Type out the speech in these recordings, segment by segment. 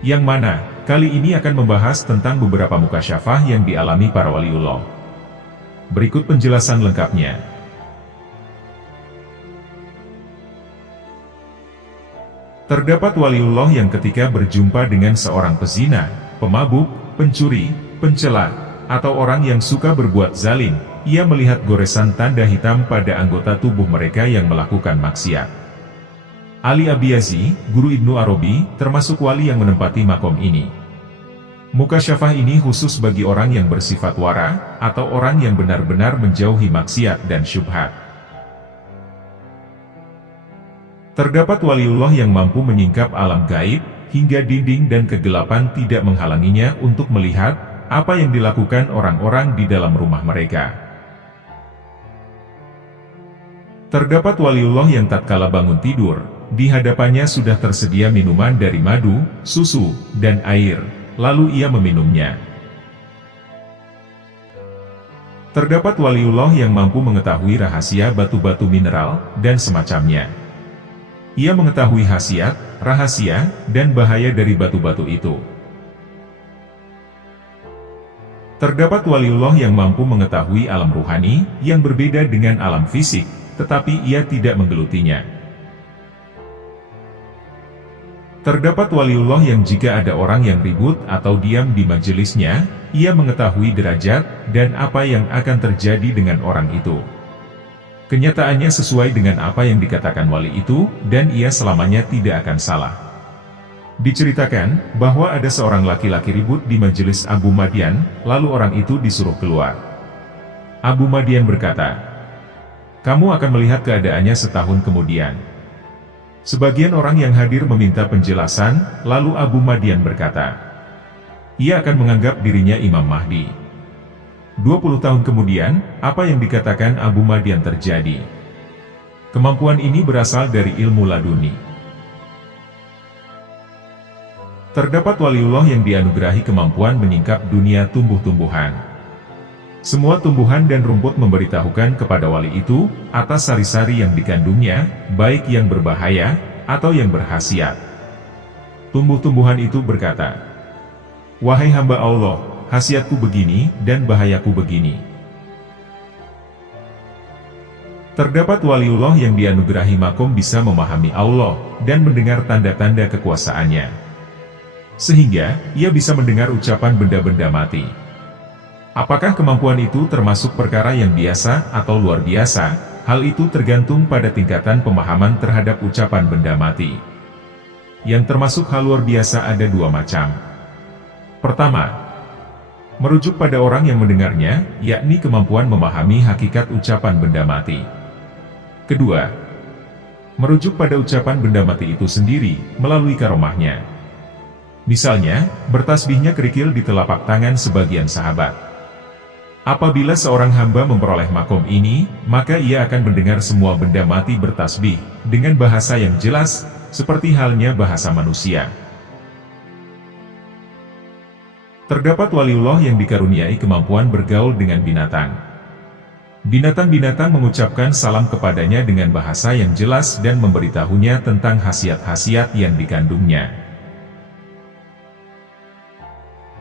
Yang mana, kali ini akan membahas tentang beberapa mukasyafah yang dialami para waliullah. Berikut penjelasan lengkapnya. Terdapat waliullah yang ketika berjumpa dengan seorang pezina, pemabuk, pencuri, pencela, atau orang yang suka berbuat zalim, ia melihat goresan tanda hitam pada anggota tubuh mereka yang melakukan maksiat. Ali Abiyazi, guru Ibnu Arabi, termasuk wali yang menempati makom ini. Mukasyafah ini khusus bagi orang yang bersifat wara, atau orang yang benar-benar menjauhi maksiat dan syubhat. Terdapat waliullah yang mampu menyingkap alam gaib, hingga dinding dan kegelapan tidak menghalanginya untuk melihat apa yang dilakukan orang-orang di dalam rumah mereka. Terdapat waliullah yang tatkala bangun tidur, di hadapannya sudah tersedia minuman dari madu, susu, dan air, lalu ia meminumnya. Terdapat waliullah yang mampu mengetahui rahasia batu-batu mineral, dan semacamnya. Ia mengetahui khasiat, rahasia, dan bahaya dari batu-batu itu. Terdapat waliullah yang mampu mengetahui alam ruhani, yang berbeda dengan alam fisik, tetapi ia tidak menggelutinya. Terdapat waliullah yang jika ada orang yang ribut atau diam di majelisnya, ia mengetahui derajat, dan apa yang akan terjadi dengan orang itu. Kenyataannya sesuai dengan apa yang dikatakan wali itu, dan ia selamanya tidak akan salah. Diceritakan, bahwa ada seorang laki-laki ribut di majelis Abu Madian, lalu orang itu disuruh keluar. Abu Madian berkata, "Kamu akan melihat keadaannya setahun kemudian." Sebagian orang yang hadir meminta penjelasan, lalu Abu Madian berkata, ia akan menganggap dirinya Imam Mahdi. 20 tahun kemudian, apa yang dikatakan Abu Madian terjadi. Kemampuan ini berasal dari ilmu laduni. Terdapat waliullah yang dianugerahi kemampuan menyingkap dunia tumbuh-tumbuhan. Semua tumbuhan dan rumput memberitahukan kepada wali itu, atas sari-sari yang dikandungnya, baik yang berbahaya, atau yang berkhasiat. Tumbuh-tumbuhan itu berkata, "Wahai hamba Allah, khasiatku begini, dan bahayaku begini." Terdapat waliullah yang dianugerahi makom bisa memahami Allah, dan mendengar tanda-tanda kekuasaannya. Sehingga, ia bisa mendengar ucapan benda-benda mati. Apakah kemampuan itu termasuk perkara yang biasa atau luar biasa? Hal itu tergantung pada tingkatan pemahaman terhadap ucapan benda mati. Yang termasuk hal luar biasa ada dua macam. Pertama, merujuk pada orang yang mendengarnya, yakni kemampuan memahami hakikat ucapan benda mati. Kedua, merujuk pada ucapan benda mati itu sendiri, melalui karomahnya. Misalnya, bertasbihnya kerikil di telapak tangan sebagian sahabat. Apabila seorang hamba memperoleh makom ini, maka ia akan mendengar semua benda mati bertasbih, dengan bahasa yang jelas, seperti halnya bahasa manusia. Terdapat waliullah yang dikaruniai kemampuan bergaul dengan binatang. Binatang-binatang mengucapkan salam kepadanya dengan bahasa yang jelas dan memberitahunya tentang khasiat-khasiat yang dikandungnya.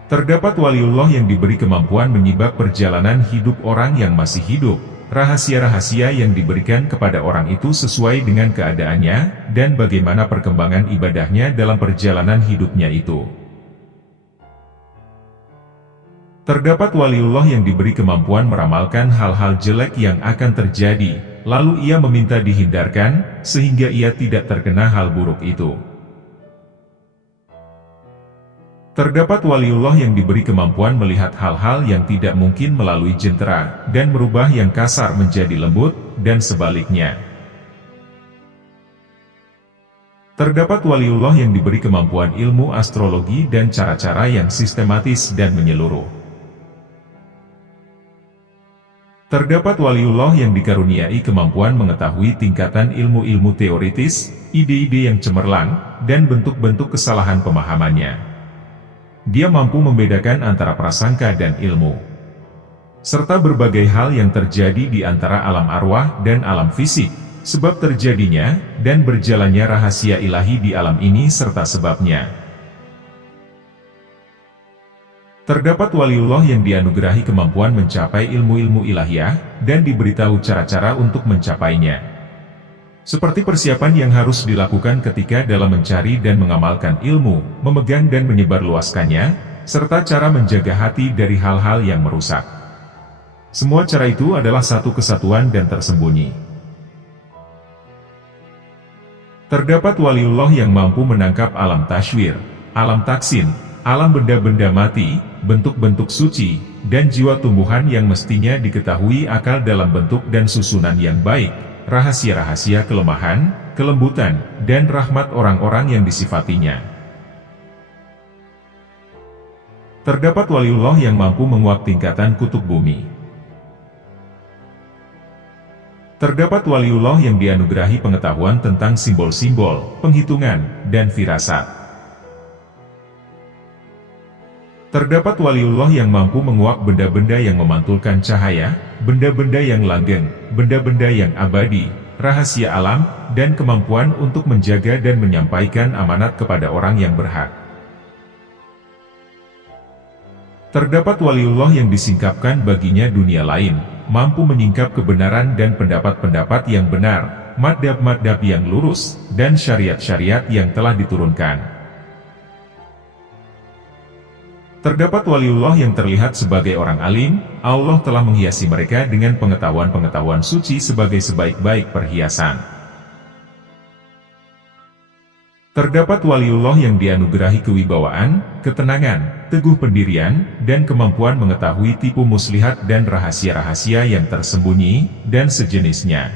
Terdapat waliullah yang diberi kemampuan menyibak perjalanan hidup orang yang masih hidup, rahasia-rahasia yang diberikan kepada orang itu sesuai dengan keadaannya, dan bagaimana perkembangan ibadahnya dalam perjalanan hidupnya itu. Terdapat waliullah yang diberi kemampuan meramalkan hal-hal jelek yang akan terjadi, lalu ia meminta dihindarkan, sehingga ia tidak terkena hal buruk itu. Terdapat waliullah yang diberi kemampuan melihat hal-hal yang tidak mungkin melalui jentera, dan merubah yang kasar menjadi lembut, dan sebaliknya. Terdapat waliullah yang diberi kemampuan ilmu astrologi dan cara-cara yang sistematis dan menyeluruh. Terdapat waliullah yang dikaruniai kemampuan mengetahui tingkatan ilmu-ilmu teoritis, ide-ide yang cemerlang, dan bentuk-bentuk kesalahan pemahamannya. Dia mampu membedakan antara prasangka dan ilmu, serta berbagai hal yang terjadi di antara alam arwah dan alam fisik, sebab terjadinya, dan berjalannya rahasia ilahi di alam ini serta sebabnya. Terdapat waliullah yang dianugerahi kemampuan mencapai ilmu-ilmu ilahiyah, dan diberitahu cara-cara untuk mencapainya. Seperti persiapan yang harus dilakukan ketika dalam mencari dan mengamalkan ilmu, memegang dan menyebarluaskannya, serta cara menjaga hati dari hal-hal yang merusak. Semua cara itu adalah satu kesatuan dan tersembunyi. Terdapat waliullah yang mampu menangkap alam taswir, alam taksin, alam benda-benda mati, bentuk-bentuk suci, dan jiwa tumbuhan yang mestinya diketahui akal dalam bentuk dan susunan yang baik, rahasia-rahasia kelemahan, kelembutan, dan rahmat orang-orang yang disifatinya. Terdapat waliullah yang mampu menguak tingkatan kutub bumi. Terdapat waliullah yang dianugerahi pengetahuan tentang simbol-simbol, penghitungan, dan firasat. Terdapat waliullah yang mampu menguak benda-benda yang memantulkan cahaya, benda-benda yang langgeng, benda-benda yang abadi, rahasia alam, dan kemampuan untuk menjaga dan menyampaikan amanat kepada orang yang berhak. Terdapat waliullah yang disingkapkan baginya dunia lain, mampu menyingkap kebenaran dan pendapat-pendapat yang benar, madhab-madhab yang lurus, dan syariat-syariat yang telah diturunkan. Terdapat waliullah yang terlihat sebagai orang alim, Allah telah menghiasi mereka dengan pengetahuan-pengetahuan suci sebagai sebaik-baik perhiasan. Terdapat waliullah yang dianugerahi kewibawaan, ketenangan, teguh pendirian, dan kemampuan mengetahui tipu muslihat dan rahasia-rahasia yang tersembunyi, dan sejenisnya.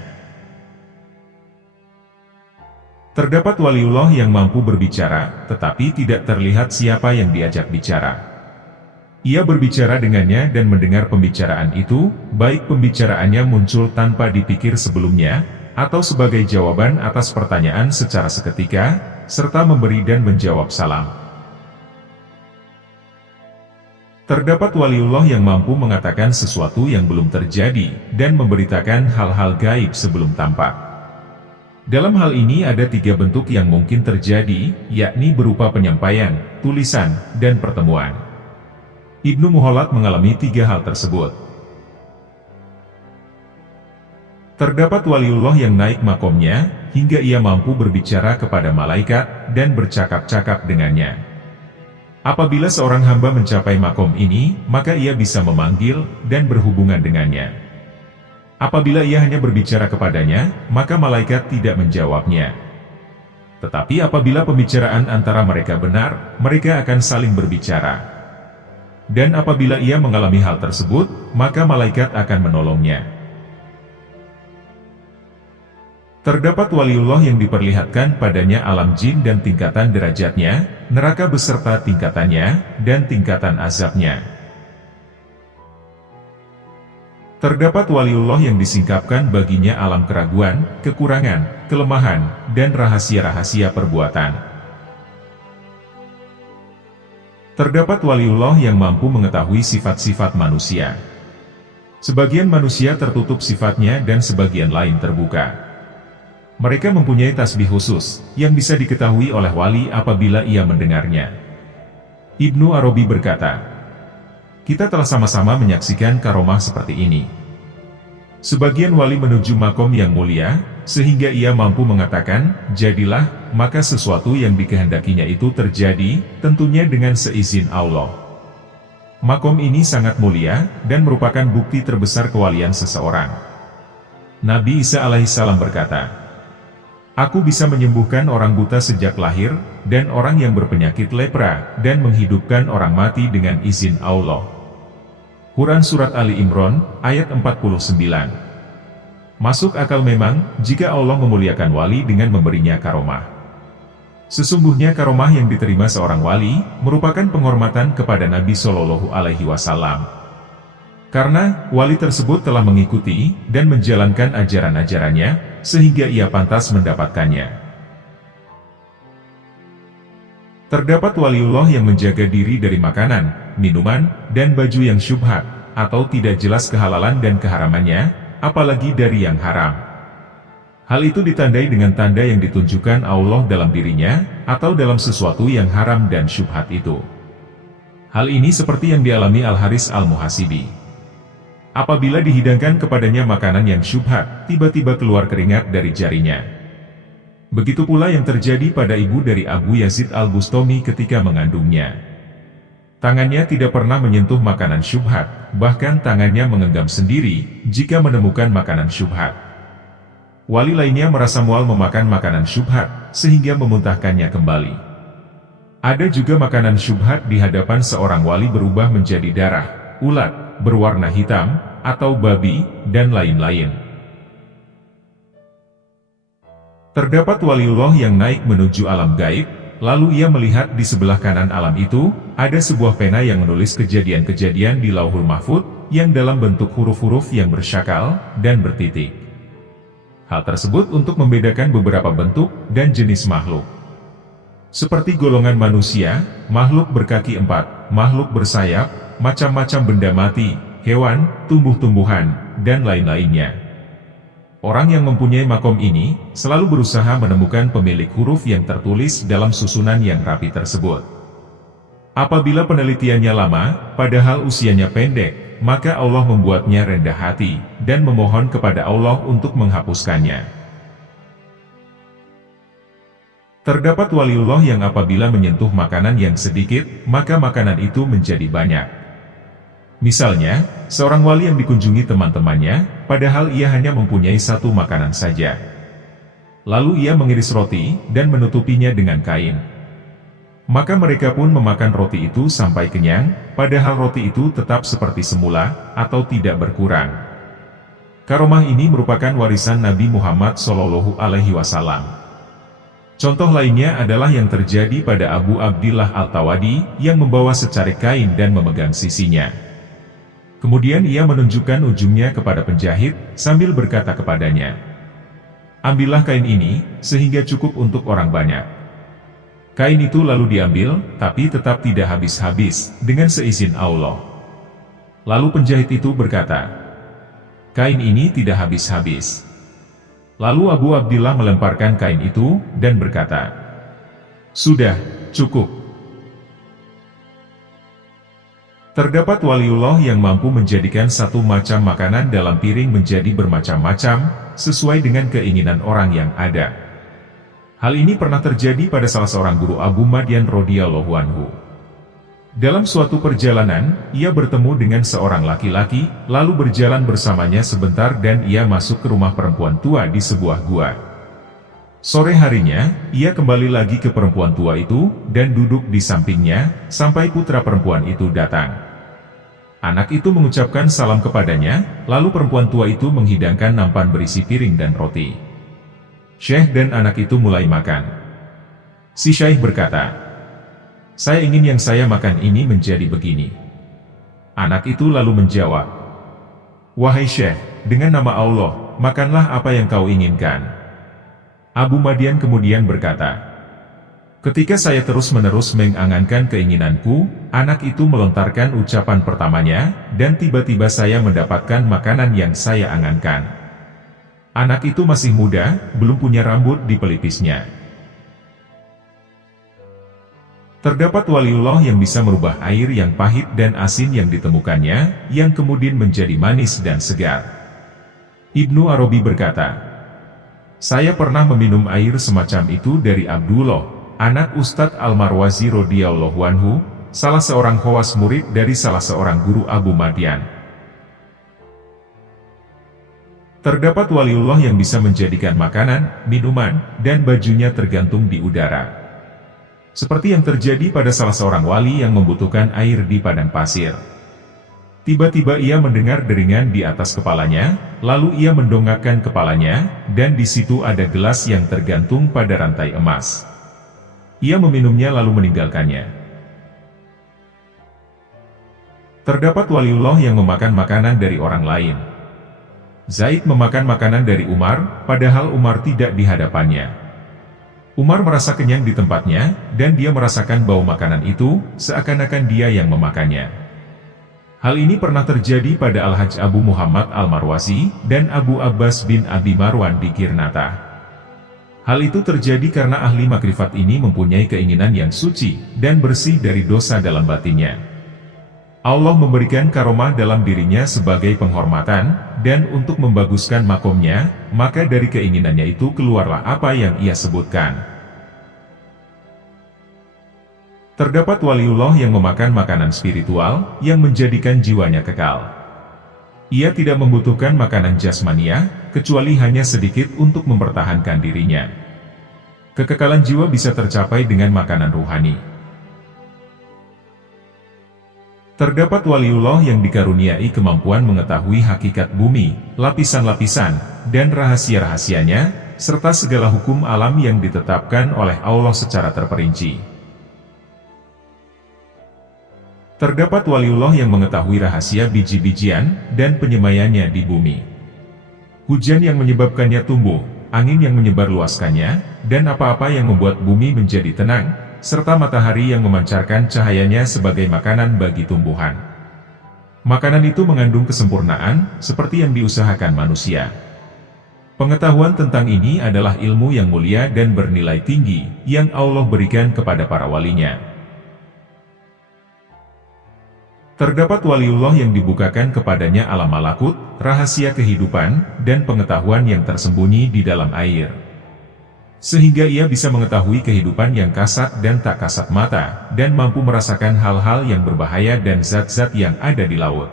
Terdapat waliullah yang mampu berbicara, tetapi tidak terlihat siapa yang diajak bicara. Ia berbicara dengannya dan mendengar pembicaraan itu, baik pembicaraannya muncul tanpa dipikir sebelumnya, atau sebagai jawaban atas pertanyaan secara seketika, serta memberi dan menjawab salam. Terdapat waliullah yang mampu mengatakan sesuatu yang belum terjadi, dan memberitakan hal-hal gaib sebelum tampak. Dalam hal ini ada 3 bentuk yang mungkin terjadi, yakni berupa penyampaian, tulisan, dan pertemuan. Ibnu Muhallat mengalami 3 hal tersebut. Terdapat waliullah yang naik makomnya, hingga ia mampu berbicara kepada malaikat, dan bercakap-cakap dengannya. Apabila seorang hamba mencapai makom ini, maka ia bisa memanggil, dan berhubungan dengannya. Apabila ia hanya berbicara kepadanya, maka malaikat tidak menjawabnya. Tetapi apabila pembicaraan antara mereka benar, mereka akan saling berbicara. Dan apabila ia mengalami hal tersebut, maka malaikat akan menolongnya. Terdapat waliullah yang diperlihatkan padanya alam jin dan tingkatan derajatnya, neraka beserta tingkatannya, dan tingkatan azabnya. Terdapat waliullah yang disingkapkan baginya alam keraguan, kekurangan, kelemahan, dan rahasia-rahasia perbuatan. Terdapat waliullah yang mampu mengetahui sifat-sifat manusia. Sebagian manusia tertutup sifatnya dan sebagian lain terbuka. Mereka mempunyai tasbih khusus, yang bisa diketahui oleh wali apabila ia mendengarnya. Ibnu Arabi berkata, kita telah sama-sama menyaksikan karomah seperti ini. Sebagian wali menuju makom yang mulia, sehingga ia mampu mengatakan, jadilah, maka sesuatu yang dikehendakinya itu terjadi, tentunya dengan seizin Allah. Makom ini sangat mulia, dan merupakan bukti terbesar kewalian seseorang. Nabi Isa alaihissalam berkata, aku bisa menyembuhkan orang buta sejak lahir, dan orang yang berpenyakit lepra, dan menghidupkan orang mati dengan izin Allah. Quran Surat Ali Imran, ayat 49. Masuk akal memang, jika Allah memuliakan wali dengan memberinya karomah. Sesungguhnya karomah yang diterima seorang wali, merupakan penghormatan kepada Nabi Shallallahu Alaihi Wasallam. Karena, wali tersebut telah mengikuti, dan menjalankan ajaran-ajarannya, sehingga ia pantas mendapatkannya. Terdapat waliullah yang menjaga diri dari makanan, minuman, dan baju yang syubhat, atau tidak jelas kehalalan dan keharamannya, apalagi dari yang haram. Hal itu ditandai dengan tanda yang ditunjukkan Allah dalam dirinya, atau dalam sesuatu yang haram dan syubhat itu. Hal ini seperti yang dialami Al-Haris Al-Muhasibi. Apabila dihidangkan kepadanya makanan yang syubhat, tiba-tiba keluar keringat dari jarinya. Begitu pula yang terjadi pada ibu dari Abu Yazid Al-Bustami ketika mengandungnya. Tangannya tidak pernah menyentuh makanan syubhat, bahkan tangannya menggenggam sendiri jika menemukan makanan syubhat. Wali lainnya merasa mual memakan makanan syubhat, sehingga memuntahkannya kembali. Ada juga makanan syubhat di hadapan seorang wali berubah menjadi darah, ulat, berwarna hitam, atau babi, dan lain-lain. Terdapat waliullah yang naik menuju alam gaib, lalu ia melihat di sebelah kanan alam itu, ada sebuah pena yang menulis kejadian-kejadian di Lauhul Mahfudz, yang dalam bentuk huruf-huruf yang bersyakal, dan bertitik. Hal tersebut untuk membedakan beberapa bentuk, dan jenis makhluk. Seperti golongan manusia, makhluk berkaki 4, makhluk bersayap, macam-macam benda mati, hewan, tumbuh-tumbuhan, dan lain-lainnya. Orang yang mempunyai makom ini, selalu berusaha menemukan pemilik huruf yang tertulis dalam susunan yang rapi tersebut. Apabila penelitiannya lama, padahal usianya pendek, maka Allah membuatnya rendah hati, dan memohon kepada Allah untuk menghapuskannya. Terdapat waliullah yang apabila menyentuh makanan yang sedikit, maka makanan itu menjadi banyak. Misalnya, seorang wali yang dikunjungi teman-temannya, padahal ia hanya mempunyai satu makanan saja. Lalu ia mengiris roti, dan menutupinya dengan kain. Maka mereka pun memakan roti itu sampai kenyang, padahal roti itu tetap seperti semula, atau tidak berkurang. Karomah ini merupakan warisan Nabi Muhammad SAW. Contoh lainnya adalah yang terjadi pada Abu Abdillah Al-Tawadi, yang membawa secarik kain dan memegang sisinya. Kemudian ia menunjukkan ujungnya kepada penjahit, sambil berkata kepadanya, "Ambillah kain ini, sehingga cukup untuk orang banyak." Kain itu lalu diambil, tapi tetap tidak habis-habis, dengan seizin Allah. Lalu penjahit itu berkata, "Kain ini tidak habis-habis." Lalu Abu Abdillah melemparkan kain itu, dan berkata, "Sudah, cukup." Terdapat waliullah yang mampu menjadikan satu macam makanan dalam piring menjadi bermacam-macam, sesuai dengan keinginan orang yang ada. Hal ini pernah terjadi pada salah seorang guru Abu Madian radhiyallahu anhu. Dalam suatu perjalanan, ia bertemu dengan seorang laki-laki, lalu berjalan bersamanya sebentar dan ia masuk ke rumah perempuan tua di sebuah gua. Sore harinya, ia kembali lagi ke perempuan tua itu, dan duduk di sampingnya, sampai putra perempuan itu datang. Anak itu mengucapkan salam kepadanya, lalu perempuan tua itu menghidangkan nampan berisi piring dan roti. Syekh dan anak itu mulai makan. Si Syekh berkata, "Saya ingin yang saya makan ini menjadi begini." Anak itu lalu menjawab, "Wahai Syekh, dengan nama Allah, makanlah apa yang kau inginkan." Abu Madian kemudian berkata, "Ketika saya terus-menerus mengangankan keinginanku, anak itu melontarkan ucapan pertamanya, dan tiba-tiba saya mendapatkan makanan yang saya angankan." Anak itu masih muda, belum punya rambut di pelipisnya. Terdapat waliullah yang bisa merubah air yang pahit dan asin yang ditemukannya, yang kemudian menjadi manis dan segar. Ibnu Arabi berkata, "Saya pernah meminum air semacam itu dari Abdullah, anak Ustadz Al-Marwazi radhiyallahu anhu, salah seorang khawas murid dari salah seorang guru Abu Madian." Terdapat waliullah yang bisa menjadikan makanan, minuman, dan bajunya tergantung di udara. Seperti yang terjadi pada salah seorang wali yang membutuhkan air di padang pasir. Tiba-tiba ia mendengar deringan di atas kepalanya, lalu ia mendongakkan kepalanya, dan di situ ada gelas yang tergantung pada rantai emas. Ia meminumnya lalu meninggalkannya. Terdapat waliullah yang memakan makanan dari orang lain. Zaid memakan makanan dari Umar, padahal Umar tidak di hadapannya. Umar merasa kenyang di tempatnya, dan dia merasakan bau makanan itu, seakan-akan dia yang memakannya. Hal ini pernah terjadi pada Al-Hajj Abu Muhammad Al-Marwazi, dan Abu Abbas bin Abi Marwan di Girnata. Hal itu terjadi karena ahli makrifat ini mempunyai keinginan yang suci, dan bersih dari dosa dalam batinnya. Allah memberikan karomah dalam dirinya sebagai penghormatan, dan untuk membaguskan makomnya, maka dari keinginannya itu keluarlah apa yang ia sebutkan. Terdapat waliullah yang memakan makanan spiritual, yang menjadikan jiwanya kekal. Ia tidak membutuhkan makanan jasmaniah, kecuali hanya sedikit untuk mempertahankan dirinya. Kekekalan jiwa bisa tercapai dengan makanan ruhani. Terdapat waliullah yang dikaruniai kemampuan mengetahui hakikat bumi, lapisan-lapisan, dan rahasia-rahasianya, serta segala hukum alam yang ditetapkan oleh Allah secara terperinci. Terdapat waliullah yang mengetahui rahasia biji-bijian, dan penyemaiannya di bumi. Hujan yang menyebabkannya tumbuh, angin yang menyebarluaskannya, dan apa-apa yang membuat bumi menjadi tenang, serta matahari yang memancarkan cahayanya sebagai makanan bagi tumbuhan. Makanan itu mengandung kesempurnaan, seperti yang diusahakan manusia. Pengetahuan tentang ini adalah ilmu yang mulia dan bernilai tinggi, yang Allah berikan kepada para walinya. Terdapat waliullah yang dibukakan kepadanya alam malakut, rahasia kehidupan, dan pengetahuan yang tersembunyi di dalam air. Sehingga ia bisa mengetahui kehidupan yang kasat dan tak kasat mata, dan mampu merasakan hal-hal yang berbahaya dan zat-zat yang ada di laut.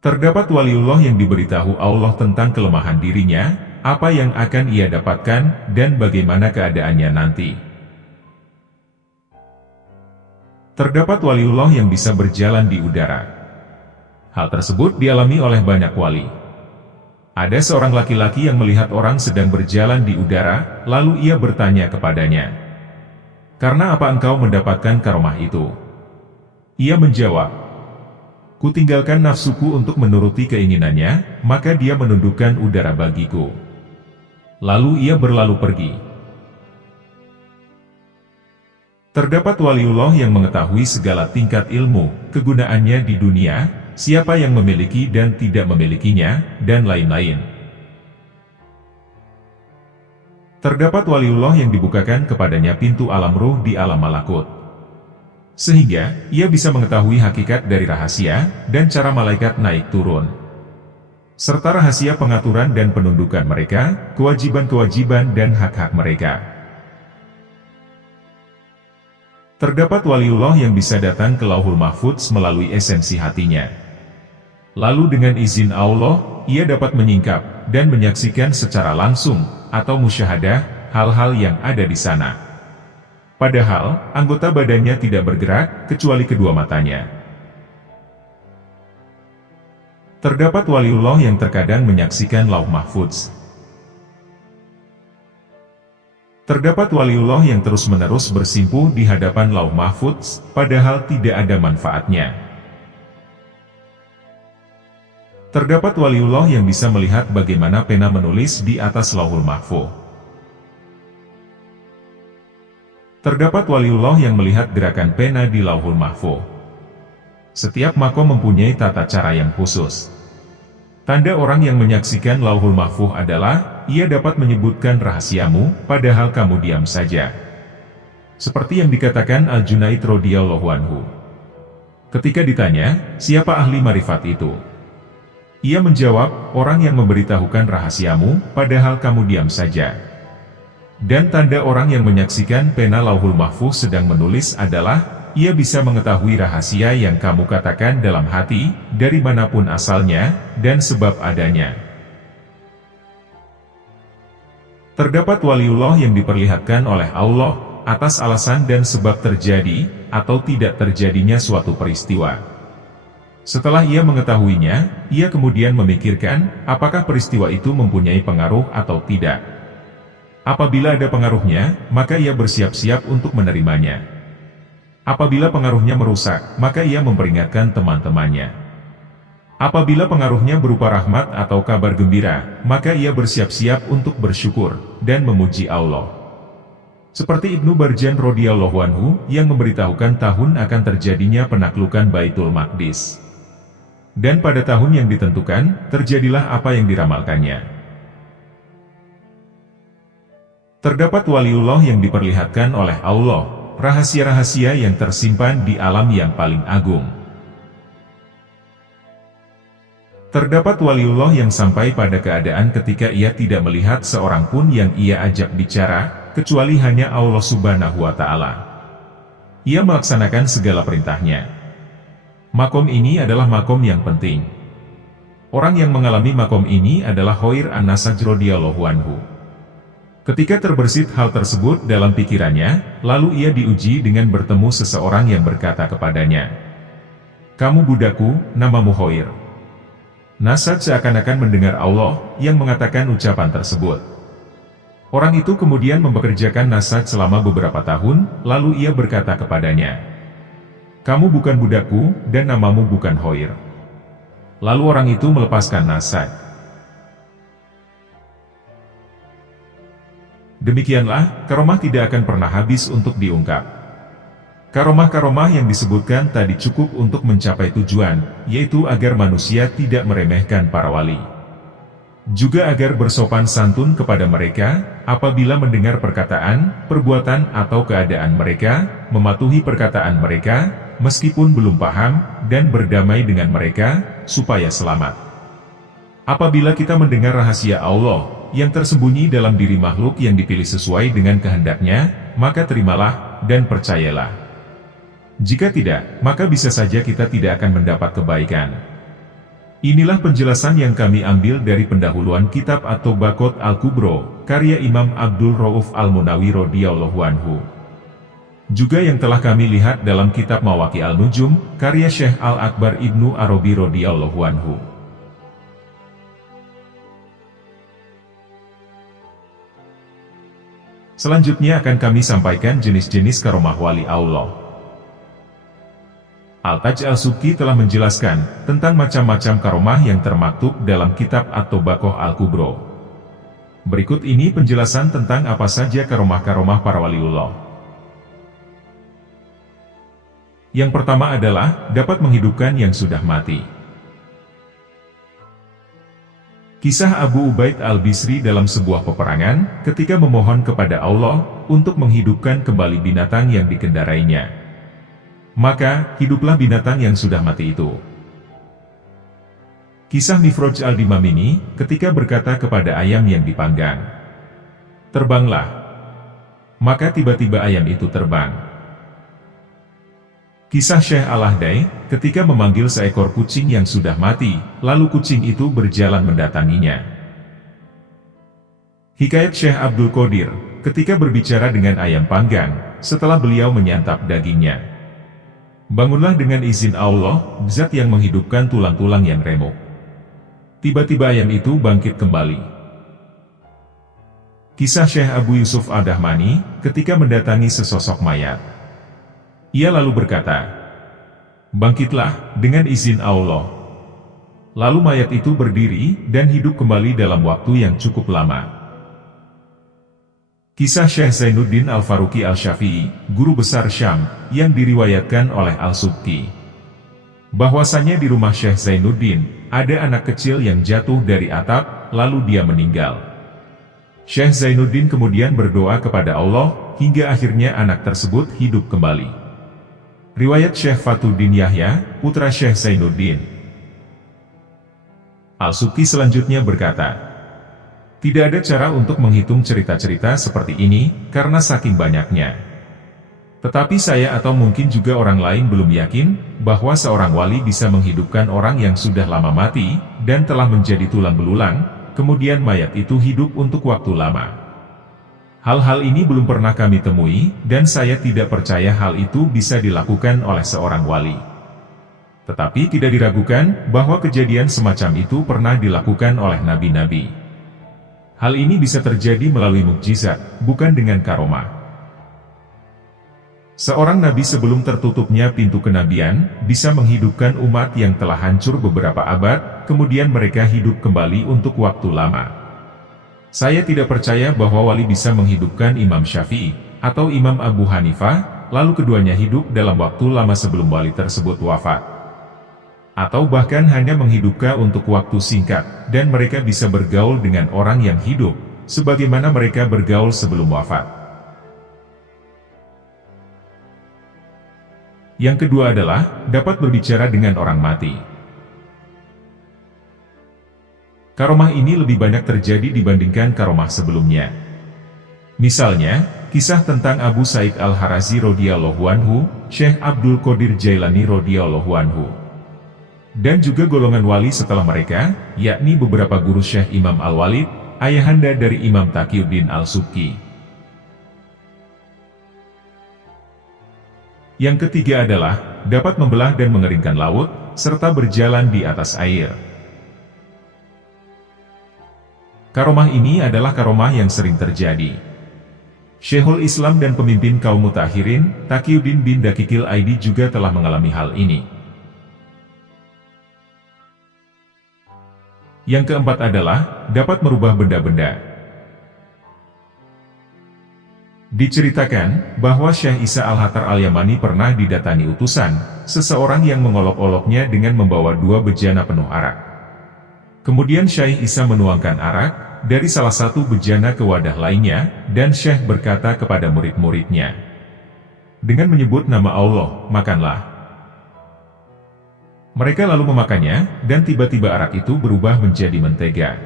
Terdapat waliullah yang diberitahu Allah tentang kelemahan dirinya, apa yang akan ia dapatkan, dan bagaimana keadaannya nanti. Terdapat waliullah yang bisa berjalan di udara. Hal tersebut dialami oleh banyak wali. Ada seorang laki-laki yang melihat orang sedang berjalan di udara, lalu ia bertanya kepadanya, "Karena apa engkau mendapatkan karomah itu?" Ia menjawab, "Ku tinggalkan nafsuku untuk menuruti keinginannya, maka dia menundukkan udara bagiku." Lalu ia berlalu pergi. Terdapat waliullah yang mengetahui segala tingkat ilmu, kegunaannya di dunia, siapa yang memiliki dan tidak memilikinya, dan lain-lain. Terdapat waliullah yang dibukakan kepadanya pintu alam ruh di alam malakut. Sehingga, ia bisa mengetahui hakikat dari rahasia, dan cara malaikat naik turun. Serta rahasia pengaturan dan penundukan mereka, kewajiban-kewajiban dan hak-hak mereka. Terdapat waliullah yang bisa datang ke Lauhul Mahfudz melalui esensi hatinya. Lalu dengan izin Allah, ia dapat menyingkap, dan menyaksikan secara langsung, atau musyahadah, hal-hal yang ada di sana. Padahal, anggota badannya tidak bergerak, kecuali kedua matanya. Terdapat waliullah yang terkadang menyaksikan Lauh Mahfudz. Terdapat waliullah yang terus-menerus bersimpuh di hadapan Lauh Mahfudz, padahal tidak ada manfaatnya. Terdapat waliullah yang bisa melihat bagaimana pena menulis di atas Lauhul Mahfuz. Terdapat waliullah yang melihat gerakan pena di Lauhul Mahfuz. Setiap makom mempunyai tata cara yang khusus. Tanda orang yang menyaksikan Lauhul Mahfuz adalah, ia dapat menyebutkan rahasiamu, padahal kamu diam saja. Seperti yang dikatakan Al-Junaid radhiyallahu anhu. Ketika ditanya, siapa ahli marifat itu? Ia menjawab, orang yang memberitahukan rahasiamu, padahal kamu diam saja. Dan tanda orang yang menyaksikan pena Lauhul Mahfuz sedang menulis adalah, ia bisa mengetahui rahasia yang kamu katakan dalam hati, dari manapun asalnya, dan sebab adanya. Terdapat waliullah yang diperlihatkan oleh Allah, atas alasan dan sebab terjadi, atau tidak terjadinya suatu peristiwa. Setelah ia mengetahuinya, ia kemudian memikirkan, apakah peristiwa itu mempunyai pengaruh atau tidak. Apabila ada pengaruhnya, maka ia bersiap-siap untuk menerimanya. Apabila pengaruhnya merusak, maka ia memperingatkan teman-temannya. Apabila pengaruhnya berupa rahmat atau kabar gembira, maka ia bersiap-siap untuk bersyukur, dan memuji Allah. Seperti Ibnu Barjan radhiyallahu anhu, yang memberitahukan tahun akan terjadinya penaklukan Baitul Maqdis. Dan pada tahun yang ditentukan, terjadilah apa yang diramalkannya. Terdapat waliullah yang diperlihatkan oleh Allah, rahasia-rahasia yang tersimpan di alam yang paling agung. Terdapat waliullah yang sampai pada keadaan ketika ia tidak melihat seorang pun yang ia ajak bicara, kecuali hanya Allah Subhanahu wa Ta'ala. Ia melaksanakan segala perintahnya. Makom ini adalah makom yang penting. Orang yang mengalami makom ini adalah Khair an-Nasaj radhiyallahu anhu. Ketika terbersit hal tersebut dalam pikirannya, lalu ia diuji dengan bertemu seseorang yang berkata kepadanya, "Kamu budakku, namamu Khair." Nasaj seakan-akan mendengar Allah yang mengatakan ucapan tersebut. Orang itu kemudian mempekerjakan Nasaj selama beberapa tahun, lalu ia berkata kepadanya, "Kamu bukan budakku, dan namamu bukan Khair." Lalu orang itu melepaskan Nasaj. Demikianlah, karomah tidak akan pernah habis untuk diungkap. Karomah-karomah yang disebutkan tadi cukup untuk mencapai tujuan, yaitu agar manusia tidak meremehkan para wali. Juga agar bersopan santun kepada mereka, apabila mendengar perkataan, perbuatan atau keadaan mereka, mematuhi perkataan mereka, meskipun belum paham, dan berdamai dengan mereka, supaya selamat. Apabila kita mendengar rahasia Allah, yang tersembunyi dalam diri makhluk yang dipilih sesuai dengan kehendaknya, maka terimalah, dan percayalah. Jika tidak, maka bisa saja kita tidak akan mendapat kebaikan. Inilah penjelasan yang kami ambil dari pendahuluan kitab At-Tabaqat Al-Kubro, karya Imam Abdul Rauf Al-Munawi radhiyallahu anhu. Juga yang telah kami lihat dalam kitab Mawaqi Al-Nujum, karya Syekh Al-Akbar Ibnu Arabi radhiyallahu anhu. Selanjutnya akan kami sampaikan jenis-jenis karomah wali Allah. Al-Taj Al-Subki telah menjelaskan tentang macam-macam karomah yang termaktub dalam kitab At-Tabaqah Al-Kubro. Berikut ini penjelasan tentang apa saja karomah-karomah para waliullah. Yang pertama adalah dapat menghidupkan yang sudah mati. Kisah Abu Ubaid Al-Bisri dalam sebuah peperangan ketika memohon kepada Allah untuk menghidupkan kembali binatang yang dikendarainya. Maka, hiduplah binatang yang sudah mati itu. Kisah Mifroj Al-Dimamini, ketika berkata kepada ayam yang dipanggang, "Terbanglah." Maka tiba-tiba ayam itu terbang. Kisah Syekh Al-Ahdai, ketika memanggil seekor kucing yang sudah mati, lalu kucing itu berjalan mendatanginya. Hikayat Syekh Abdul Qadir, ketika berbicara dengan ayam panggang, setelah beliau menyantap dagingnya. "Bangunlah dengan izin Allah, zat yang menghidupkan tulang-tulang yang remuk." Tiba-tiba ayam itu bangkit kembali. Kisah Syekh Abu Yusuf Ad-Dahmani, ketika mendatangi sesosok mayat. Ia lalu berkata, "Bangkitlah, dengan izin Allah." Lalu mayat itu berdiri, dan hidup kembali dalam waktu yang cukup lama. Kisah Syekh Zainuddin Al-Faruqi Al-Syafi'i, guru besar Syam, yang diriwayatkan oleh Al-Subki. Bahwasanya di rumah Syekh Zainuddin, ada anak kecil yang jatuh dari atap, lalu dia meninggal. Syekh Zainuddin kemudian berdoa kepada Allah, hingga akhirnya anak tersebut hidup kembali. Riwayat Syekh Fatuddin Yahya, putra Syekh Zainuddin. Al-Subki selanjutnya berkata, "Tidak ada cara untuk menghitung cerita-cerita seperti ini, karena saking banyaknya. Tetapi saya atau mungkin juga orang lain belum yakin, bahwa seorang wali bisa menghidupkan orang yang sudah lama mati, dan telah menjadi tulang belulang, kemudian mayat itu hidup untuk waktu lama. Hal-hal ini belum pernah kami temui, dan saya tidak percaya hal itu bisa dilakukan oleh seorang wali. Tetapi tidak diragukan, bahwa kejadian semacam itu pernah dilakukan oleh nabi-nabi. Hal ini bisa terjadi melalui mukjizat, bukan dengan karomah. Seorang nabi sebelum tertutupnya pintu kenabian, bisa menghidupkan umat yang telah hancur beberapa abad, kemudian mereka hidup kembali untuk waktu lama. Saya tidak percaya bahwa wali bisa menghidupkan Imam Syafi'i, atau Imam Abu Hanifah, lalu keduanya hidup dalam waktu lama sebelum wali tersebut wafat. Atau bahkan hanya menghidupkan untuk waktu singkat, dan mereka bisa bergaul dengan orang yang hidup, sebagaimana mereka bergaul sebelum wafat. Yang kedua adalah, dapat berbicara dengan orang mati. Karomah ini lebih banyak terjadi dibandingkan karomah sebelumnya. Misalnya, kisah tentang Abu Said Al-Harazi radhiyallahu anhu, Syekh Abdul Qadir Jailani radhiyallahu anhu, dan juga golongan wali setelah mereka, yakni beberapa guru Syekh Imam Al-Walid, ayahanda dari Imam Taqiyuddin Al-Subki. Yang ketiga adalah, dapat membelah dan mengeringkan laut, serta berjalan di atas air. Karomah ini adalah karomah yang sering terjadi. Syekhul Islam dan pemimpin kaum Mutakhirin, Taqiyuddin bin Daqiqil Aidi juga telah mengalami hal ini. Yang keempat adalah, dapat merubah benda-benda. Diceritakan, bahwa Syekh Isa Al-Hattar Al-Yamani pernah didatangi utusan, seseorang yang mengolok-oloknya dengan membawa 2 bejana penuh arak. Kemudian Syekh Isa menuangkan arak dari salah satu bejana ke wadah lainnya, dan Syekh berkata kepada murid-muridnya, dengan menyebut nama Allah, makanlah. Mereka lalu memakannya, dan tiba-tiba arak itu berubah menjadi mentega.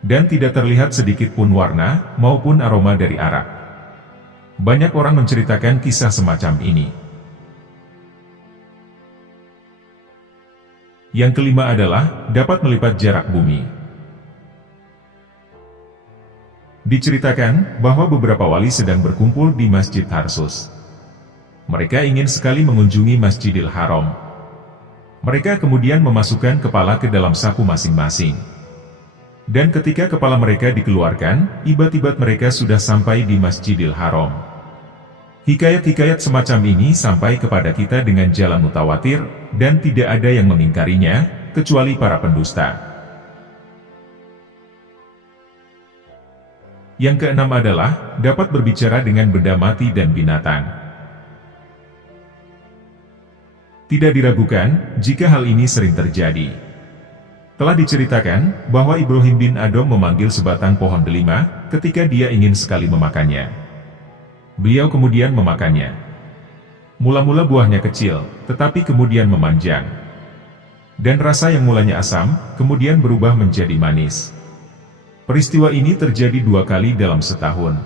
Dan tidak terlihat sedikit pun warna, maupun aroma dari arak. Banyak orang menceritakan kisah semacam ini. Yang kelima adalah, dapat melipat jarak bumi. Diceritakan, bahwa beberapa wali sedang berkumpul di Masjid Tarsus. Mereka ingin sekali mengunjungi Masjidil Haram. Mereka kemudian memasukkan kepala ke dalam saku masing-masing. Dan ketika kepala mereka dikeluarkan, tiba-tiba mereka sudah sampai di Masjidil Haram. Hikayat-hikayat semacam ini sampai kepada kita dengan jalan mutawatir, dan tidak ada yang mengingkarinya, kecuali para pendusta. Yang keenam adalah, dapat berbicara dengan benda mati dan binatang. Tidak diragukan, jika hal ini sering terjadi. Telah diceritakan, bahwa Ibrahim bin Adham memanggil sebatang pohon delima, ketika dia ingin sekali memakannya. Beliau kemudian memakannya. Mula-mula buahnya kecil, tetapi kemudian memanjang. Dan rasa yang mulanya asam, kemudian berubah menjadi manis. Peristiwa ini terjadi 2 kali dalam setahun.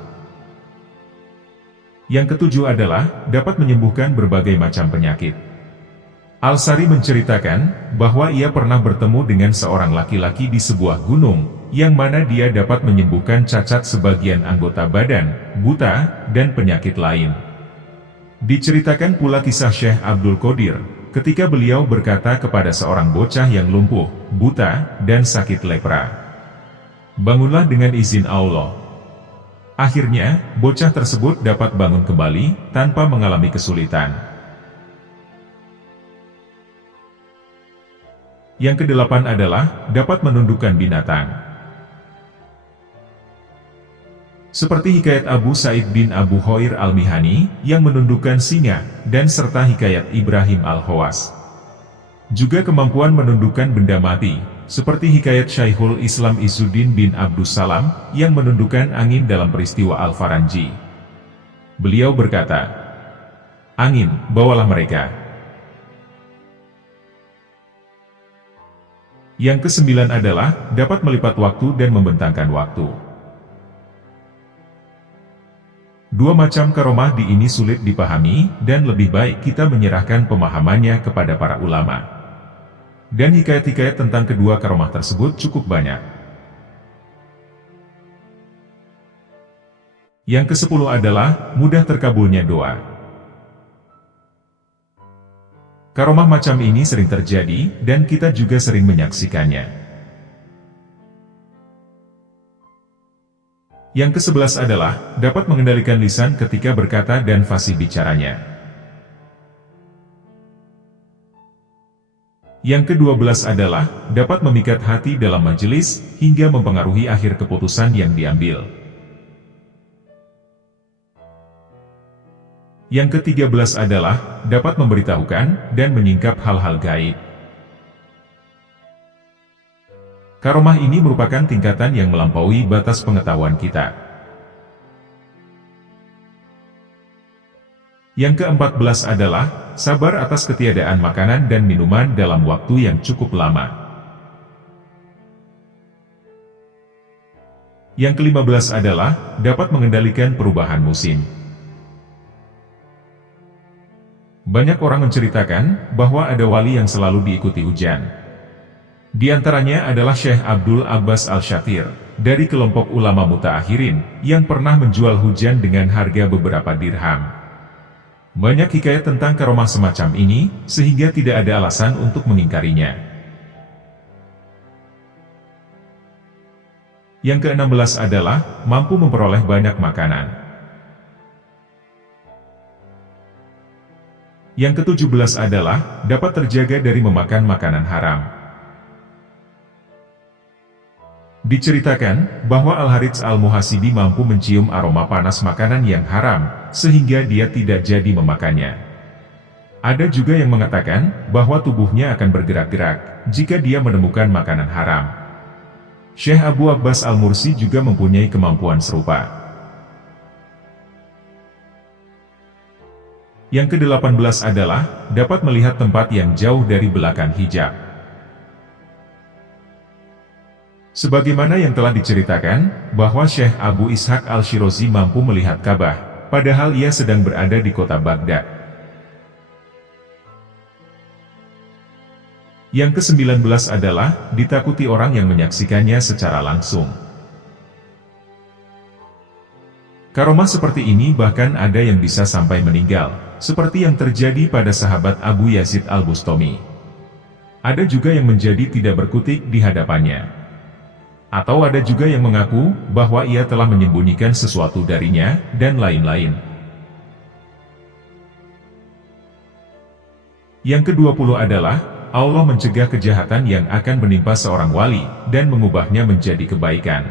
Yang ketujuh adalah, dapat menyembuhkan berbagai macam penyakit. Al-Sari menceritakan, bahwa ia pernah bertemu dengan seorang laki-laki di sebuah gunung, yang mana dia dapat menyembuhkan cacat sebagian anggota badan, buta, dan penyakit lain. Diceritakan pula kisah Syekh Abdul Qadir, ketika beliau berkata kepada seorang bocah yang lumpuh, buta, dan sakit lepra, bangunlah dengan izin Allah. Akhirnya, bocah tersebut dapat bangun kembali, tanpa mengalami kesulitan. Yang kedelapan adalah, dapat menundukkan binatang. Seperti hikayat Abu Said bin Abu Hoir Al-Mihani, yang menundukkan singa, dan serta hikayat Ibrahim Al-Khawas. Juga kemampuan menundukkan benda mati, seperti hikayat Syekhul Islam Izzuddin bin Abdus Salam, yang menundukkan angin dalam peristiwa Al-Faranji. Beliau berkata, "Angin, bawalah mereka." Yang kesembilan adalah, dapat melipat waktu dan membentangkan waktu. 2 macam karomah di ini sulit dipahami, dan lebih baik kita menyerahkan pemahamannya kepada para ulama. Dan hikayat-hikayat tentang kedua karomah tersebut cukup banyak. Yang ke-10 adalah, mudah terkabulnya doa. Karomah macam ini sering terjadi, dan kita juga sering menyaksikannya. Yang ke-11 adalah, dapat mengendalikan lisan ketika berkata dan fasih bicaranya. Yang ke-12 adalah, dapat memikat hati dalam majelis, hingga mempengaruhi akhir keputusan yang diambil. Yang ke-13 adalah, dapat memberitahukan, dan menyingkap hal-hal gaib. Karomah ini merupakan tingkatan yang melampaui batas pengetahuan kita. Yang ke-14 adalah sabar atas ketiadaan makanan dan minuman dalam waktu yang cukup lama. Yang ke-15 adalah dapat mengendalikan perubahan musim. Banyak orang menceritakan bahwa ada wali yang selalu diikuti hujan. Di antaranya adalah Syekh Abdul Abbas Al-Shatir, dari kelompok ulama mutaakhirin, yang pernah menjual hujan dengan harga beberapa dirham. Banyak hikayat tentang karomah semacam ini, sehingga tidak ada alasan untuk mengingkarinya. Yang ke-16 adalah mampu memperoleh banyak makanan. Yang ke-17 adalah dapat terjaga dari memakan makanan haram. Diceritakan bahwa Al-Harits Al-Muhasibi mampu mencium aroma panas makanan yang haram, sehingga dia tidak jadi memakannya. Ada juga yang mengatakan bahwa tubuhnya akan bergerak-gerak jika dia menemukan makanan haram. Syekh Abu Abbas Al-Mursi juga mempunyai kemampuan serupa. Yang ke-18 adalah dapat melihat tempat yang jauh dari belakang hijab. Sebagaimana yang telah diceritakan, bahwa Syekh Abu Ishaq Al-Shirazi mampu melihat Ka'bah, padahal ia sedang berada di kota Baghdad. Yang ke-19 adalah ditakuti orang yang menyaksikannya secara langsung. Karomah seperti ini bahkan ada yang bisa sampai meninggal, seperti yang terjadi pada sahabat Abu Yazid Al-Bustami. Ada juga yang menjadi tidak berkutik di hadapannya. Atau ada juga yang mengaku bahwa ia telah menyembunyikan sesuatu darinya, dan lain-lain. Yang ke-20 adalah Allah mencegah kejahatan yang akan menimpa seorang wali, dan mengubahnya menjadi kebaikan.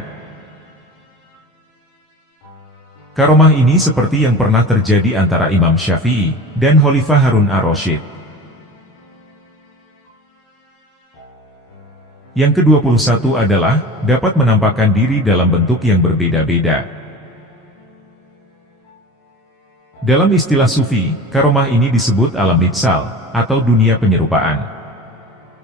Karomah ini seperti yang pernah terjadi antara Imam Syafi'i dan Khalifah Harun Ar-Rasyid. Yang ke-21 adalah dapat menampakkan diri dalam bentuk yang berbeda-beda. Dalam istilah sufi, karomah ini disebut alam mitsal, atau dunia penyerupaan.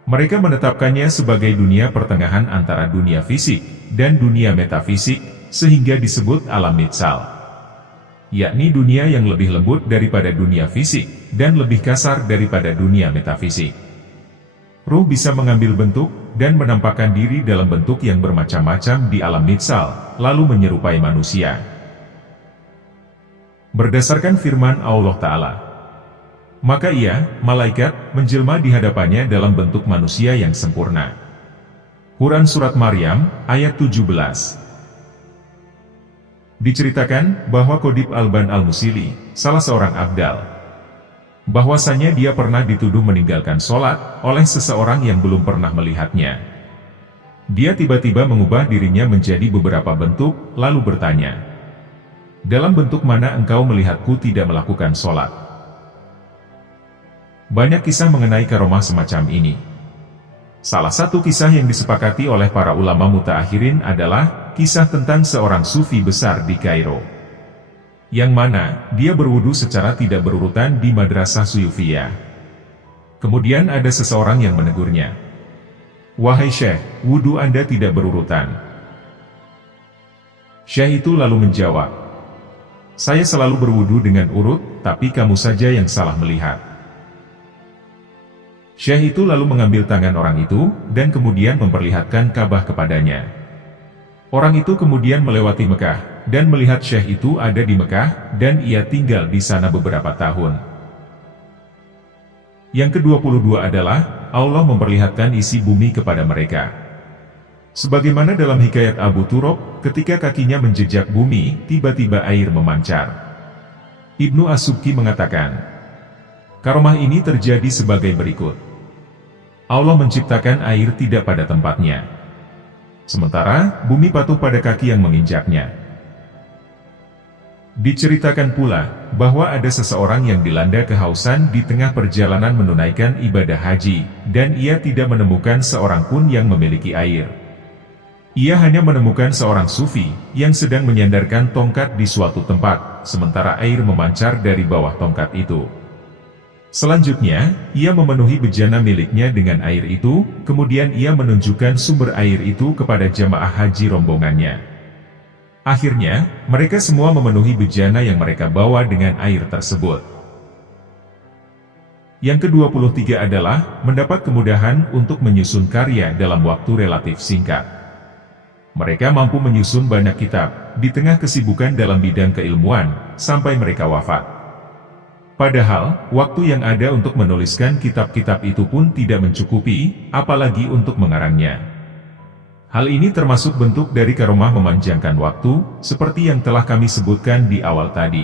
Mereka menetapkannya sebagai dunia pertengahan antara dunia fisik dan dunia metafisik, sehingga disebut alam mitsal, yakni dunia yang lebih lembut daripada dunia fisik, dan lebih kasar daripada dunia metafisik. Ruh bisa mengambil bentuk, dan menampakkan diri dalam bentuk yang bermacam-macam di alam mitsal, lalu menyerupai manusia. Berdasarkan firman Allah Ta'ala, maka ia, malaikat, menjelma di hadapannya dalam bentuk manusia yang sempurna. Quran Surat Maryam, ayat 17. Diceritakan bahwa Qodib Alban Al-Musili, salah seorang abdal, bahwasanya dia pernah dituduh meninggalkan sholat oleh seseorang yang belum pernah melihatnya. Dia tiba-tiba mengubah dirinya menjadi beberapa bentuk, lalu bertanya, "Dalam bentuk mana engkau melihatku tidak melakukan sholat?" Banyak kisah mengenai karomah semacam ini. Salah satu kisah yang disepakati oleh para ulama mutaakhirin adalah kisah tentang seorang sufi besar di Kairo, yang mana dia berwudu secara tidak berurutan di Madrasah Suyufiyah. Kemudian ada seseorang yang menegurnya, "Wahai Syekh, wudu Anda tidak berurutan." Syekh itu lalu menjawab, "Saya selalu berwudu dengan urut, tapi kamu saja yang salah melihat." Syekh itu lalu mengambil tangan orang itu, dan kemudian memperlihatkan Ka'bah kepadanya. Orang itu kemudian melewati Mekah, dan melihat Syekh itu ada di Mekah, dan ia tinggal di sana beberapa tahun. Yang ke-22 adalah, Allah memperlihatkan isi bumi kepada mereka. Sebagaimana dalam hikayat Abu Turab, ketika kakinya menjejak bumi, tiba-tiba air memancar. Ibnu As-Subki mengatakan, karomah ini terjadi sebagai berikut. Allah menciptakan air tidak pada tempatnya, sementara bumi patuh pada kaki yang menginjaknya. Diceritakan pula bahwa ada seseorang yang dilanda kehausan di tengah perjalanan menunaikan ibadah haji, dan ia tidak menemukan seorang pun yang memiliki air. Ia hanya menemukan seorang sufi yang sedang menyandarkan tongkat di suatu tempat, sementara air memancar dari bawah tongkat itu. Selanjutnya, ia memenuhi bejana miliknya dengan air itu, kemudian ia menunjukkan sumber air itu kepada jamaah haji rombongannya. Akhirnya, mereka semua memenuhi bejana yang mereka bawa dengan air tersebut. Yang ke-23 adalah, mendapat kemudahan untuk menyusun karya dalam waktu relatif singkat. Mereka mampu menyusun banyak kitab, di tengah kesibukan dalam bidang keilmuan, sampai mereka wafat. Padahal, waktu yang ada untuk menuliskan kitab-kitab itu pun tidak mencukupi, apalagi untuk mengarangnya. Hal ini termasuk bentuk dari karomah memanjangkan waktu, seperti yang telah kami sebutkan di awal tadi.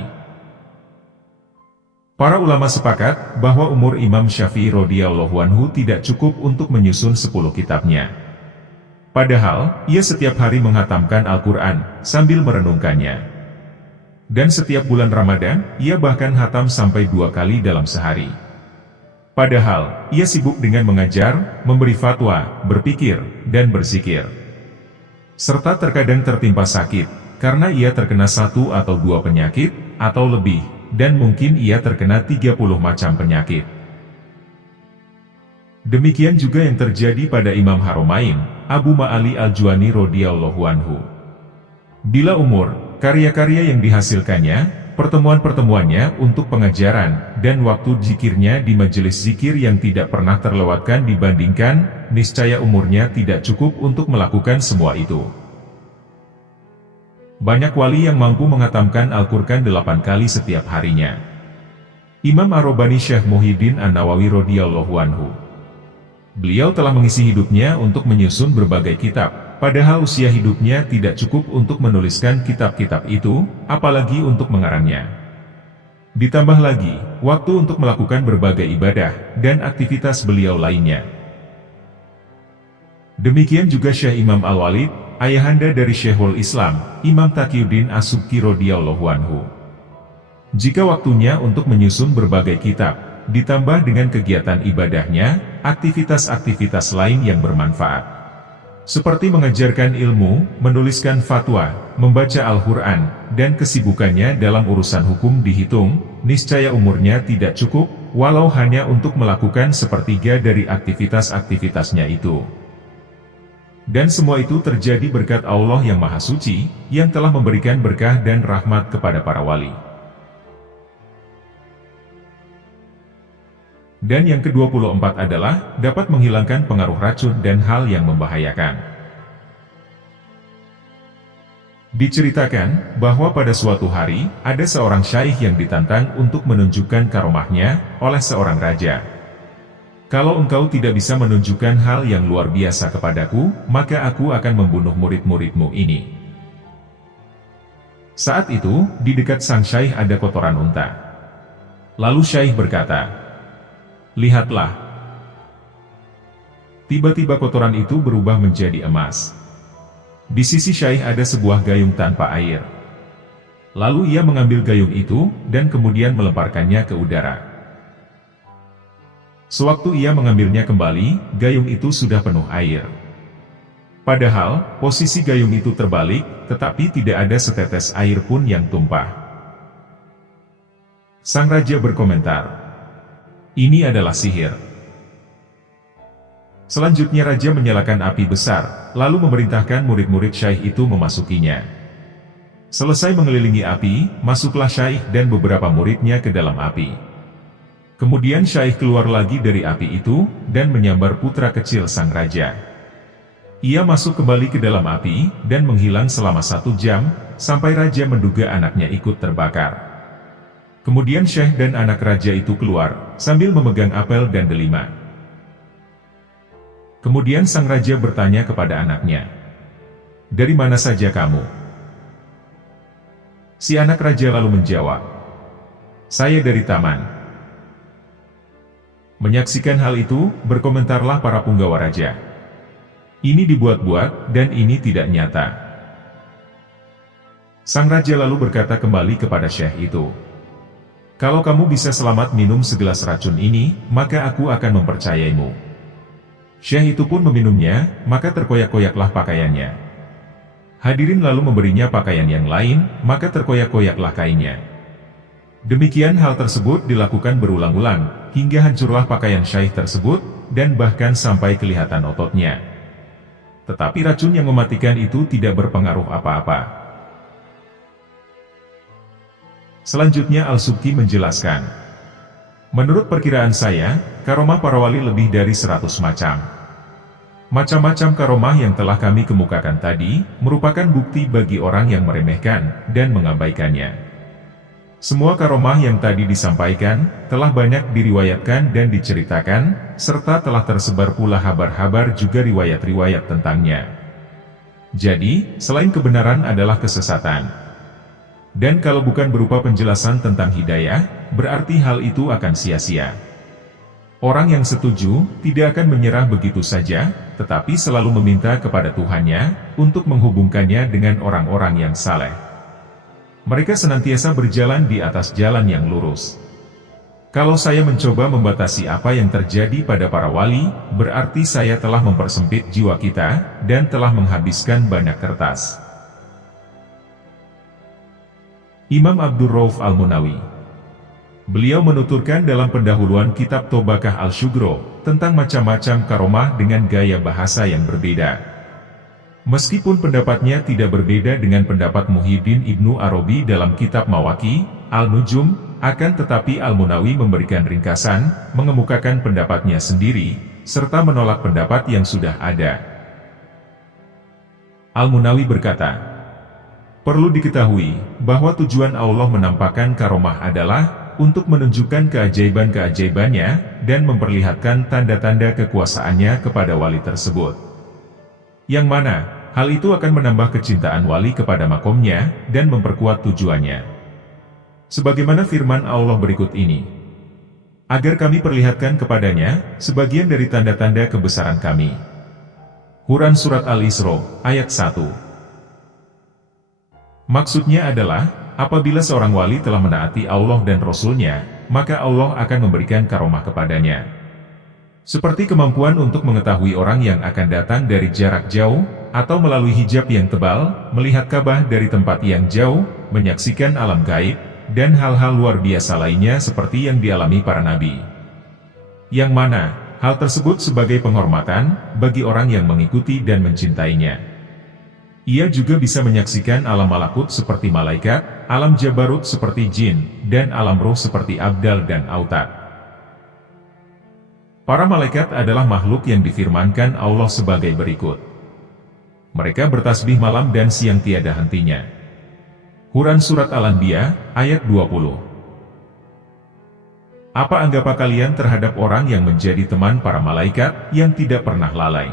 Para ulama sepakat bahwa umur Imam Syafi'i radhiyallahu anhu tidak cukup untuk menyusun 10 kitabnya. Padahal, ia setiap hari menghatamkan Al-Quran, sambil merenungkannya. Dan setiap bulan Ramadan, ia bahkan hatam sampai 2 kali dalam sehari. Padahal, ia sibuk dengan mengajar, memberi fatwa, berpikir, dan berzikir. Serta terkadang tertimpa sakit, karena ia terkena 1 atau 2 penyakit, atau lebih, dan mungkin ia terkena 30 macam penyakit. Demikian juga yang terjadi pada Imam Haromain, Abu Ma'ali Al-Juwani radhiyallahu anhu. Bila umur, karya-karya yang dihasilkannya, pertemuan-pertemuannya untuk pengajaran, dan waktu zikirnya di majelis zikir yang tidak pernah terlewatkan dibandingkan, niscaya umurnya tidak cukup untuk melakukan semua itu. Banyak wali yang mampu menghatamkan Al-Quran 8 kali setiap harinya. Imam Ar-Rabbani Syekh Muhyiddin An-Nawawi radhiyallahu anhu. Beliau telah mengisi hidupnya untuk menyusun berbagai kitab, padahal usia hidupnya tidak cukup untuk menuliskan kitab-kitab itu, apalagi untuk mengarangnya. Ditambah lagi, waktu untuk melakukan berbagai ibadah, dan aktivitas beliau lainnya. Demikian juga Syekh Imam Al-Walid, ayahanda dari Syekhul Islam, Imam Taqiyuddin As-Subki radhiyallahu anhu. Jika waktunya untuk menyusun berbagai kitab, ditambah dengan kegiatan ibadahnya, aktivitas-aktivitas lain yang bermanfaat, seperti mengajarkan ilmu, menuliskan fatwa, membaca Al-Quran, dan kesibukannya dalam urusan hukum dihitung, niscaya umurnya tidak cukup, walau hanya untuk melakukan sepertiga dari aktivitas-aktivitasnya itu. Dan semua itu terjadi berkat Allah yang Maha Suci, yang telah memberikan berkah dan rahmat kepada para wali. Dan yang ke-24 adalah, dapat menghilangkan pengaruh racun dan hal yang membahayakan. Diceritakan, bahwa pada suatu hari, ada seorang syaikh yang ditantang untuk menunjukkan karomahnya, oleh seorang raja. Kalau engkau tidak bisa menunjukkan hal yang luar biasa kepadaku, maka aku akan membunuh murid-muridmu ini. Saat itu, di dekat sang syaikh ada kotoran unta. Lalu syaikh berkata, "Lihatlah." Tiba-tiba kotoran itu berubah menjadi emas. Di sisi syaikh ada sebuah gayung tanpa air. Lalu ia mengambil gayung itu, dan kemudian melemparkannya ke udara. Sewaktu ia mengambilnya kembali, gayung itu sudah penuh air. Padahal, posisi gayung itu terbalik, tetapi tidak ada setetes air pun yang tumpah. Sang raja berkomentar, "Ini adalah sihir." Selanjutnya raja menyalakan api besar, lalu memerintahkan murid-murid syaikh itu memasukinya. Selesai mengelilingi api, masuklah syaikh dan beberapa muridnya ke dalam api. Kemudian syaikh keluar lagi dari api itu, dan menyambar putra kecil sang raja. Ia masuk kembali ke dalam api, dan menghilang selama 1 jam, sampai raja menduga anaknya ikut terbakar. Kemudian syekh dan anak raja itu keluar, sambil memegang apel dan delima. Kemudian sang raja bertanya kepada anaknya, "Dari mana saja kamu?" Si anak raja lalu menjawab, "Saya dari taman." Menyaksikan hal itu, berkomentarlah para punggawa raja, "Ini dibuat-buat, dan ini tidak nyata." Sang raja lalu berkata kembali kepada syekh itu, "Kalau kamu bisa selamat minum segelas racun ini, maka aku akan mempercayaimu." Syekh itu pun meminumnya, maka terkoyak-koyaklah pakaiannya. Hadirin lalu memberinya pakaian yang lain, maka terkoyak-koyaklah kainnya. Demikian hal tersebut dilakukan berulang-ulang, hingga hancurlah pakaian syaikh tersebut, dan bahkan sampai kelihatan ototnya. Tetapi racun yang mematikan itu tidak berpengaruh apa-apa. Selanjutnya Al-Subki menjelaskan, menurut perkiraan saya, karomah para wali lebih dari 100 macam. Macam-macam karomah yang telah kami kemukakan tadi, merupakan bukti bagi orang yang meremehkan, dan mengabaikannya. Semua karomah yang tadi disampaikan, telah banyak diriwayatkan dan diceritakan, serta telah tersebar pula habar-habar juga riwayat-riwayat tentangnya. Jadi, selain kebenaran adalah kesesatan. Dan kalau bukan berupa penjelasan tentang hidayah, berarti hal itu akan sia-sia. Orang yang setuju, tidak akan menyerah begitu saja, tetapi selalu meminta kepada Tuhannya, untuk menghubungkannya dengan orang-orang yang saleh. Mereka senantiasa berjalan di atas jalan yang lurus. Kalau saya mencoba membatasi apa yang terjadi pada para wali, berarti saya telah mempersempit jiwa kita, dan telah menghabiskan banyak kertas. Imam Abdur Rauf Al-Munawi. Beliau menuturkan dalam pendahuluan kitab Tobaqah Al-Syugro, tentang macam-macam karomah dengan gaya bahasa yang berbeda. Meskipun pendapatnya tidak berbeda dengan pendapat Muhyiddin Ibnu Arabi dalam kitab Mawaki, Al-Nujum, akan tetapi Al-Munawi memberikan ringkasan, mengemukakan pendapatnya sendiri, serta menolak pendapat yang sudah ada. Al-Munawi berkata, perlu diketahui, bahwa tujuan Allah menampakkan karomah adalah, untuk menunjukkan keajaiban-keajaibannya, dan memperlihatkan tanda-tanda kekuasaannya kepada wali tersebut. Yang mana, hal itu akan menambah kecintaan wali kepada makomnya, dan memperkuat tujuannya. Sebagaimana firman Allah berikut ini, agar kami perlihatkan kepadanya, sebagian dari tanda-tanda kebesaran kami. Quran Surat Al-Isra, ayat 1. Maksudnya adalah, apabila seorang wali telah menaati Allah dan Rasul-Nya, maka Allah akan memberikan karomah kepadanya. Seperti kemampuan untuk mengetahui orang yang akan datang dari jarak jauh, atau melalui hijab yang tebal, melihat Ka'bah dari tempat yang jauh, menyaksikan alam gaib, dan hal-hal luar biasa lainnya seperti yang dialami para nabi. Yang mana, hal tersebut sebagai penghormatan, bagi orang yang mengikuti dan mencintainya. Ia juga bisa menyaksikan alam malakut seperti malaikat, alam jabarut seperti jin, dan alam roh seperti abdal dan autad. Para malaikat adalah makhluk yang difirmankan Allah sebagai berikut. Mereka bertasbih malam dan siang tiada hentinya. Quran Surat Al-Anbiya, ayat 20. Apa anggapan kalian terhadap orang yang menjadi teman para malaikat, yang tidak pernah lalai?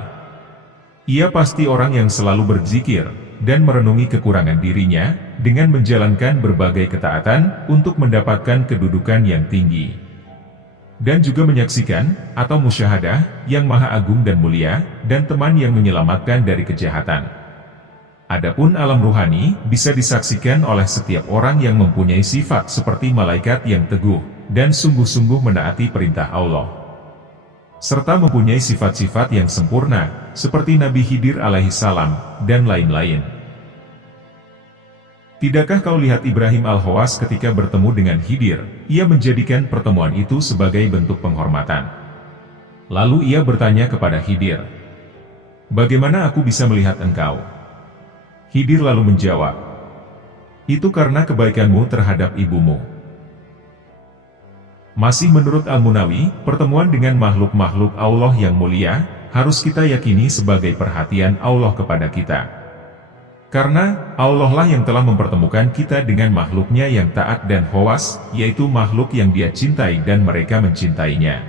Ia pasti orang yang selalu berzikir, dan merenungi kekurangan dirinya, dengan menjalankan berbagai ketaatan, untuk mendapatkan kedudukan yang tinggi. Dan juga menyaksikan, atau musyahadah, yang maha agung dan mulia, dan teman yang menyelamatkan dari kejahatan. Adapun alam ruhani, bisa disaksikan oleh setiap orang yang mempunyai sifat seperti malaikat yang teguh, dan sungguh-sungguh menaati perintah Allah. Serta mempunyai sifat-sifat yang sempurna, seperti Nabi Khidir alaihissalam, dan lain-lain. Tidakkah kau lihat Ibrahim Al-Khawas ketika bertemu dengan Khidir, ia menjadikan pertemuan itu sebagai bentuk penghormatan. Lalu ia bertanya kepada Khidir, bagaimana aku bisa melihat engkau? Khidir lalu menjawab, itu karena kebaikanmu terhadap ibumu. Masih menurut Al-Munawi, pertemuan dengan makhluk-makhluk Allah yang mulia, harus kita yakini sebagai perhatian Allah kepada kita. Karena, Allah lah yang telah mempertemukan kita dengan makhluknya yang taat dan khawas, yaitu makhluk yang Dia cintai dan mereka mencintainya.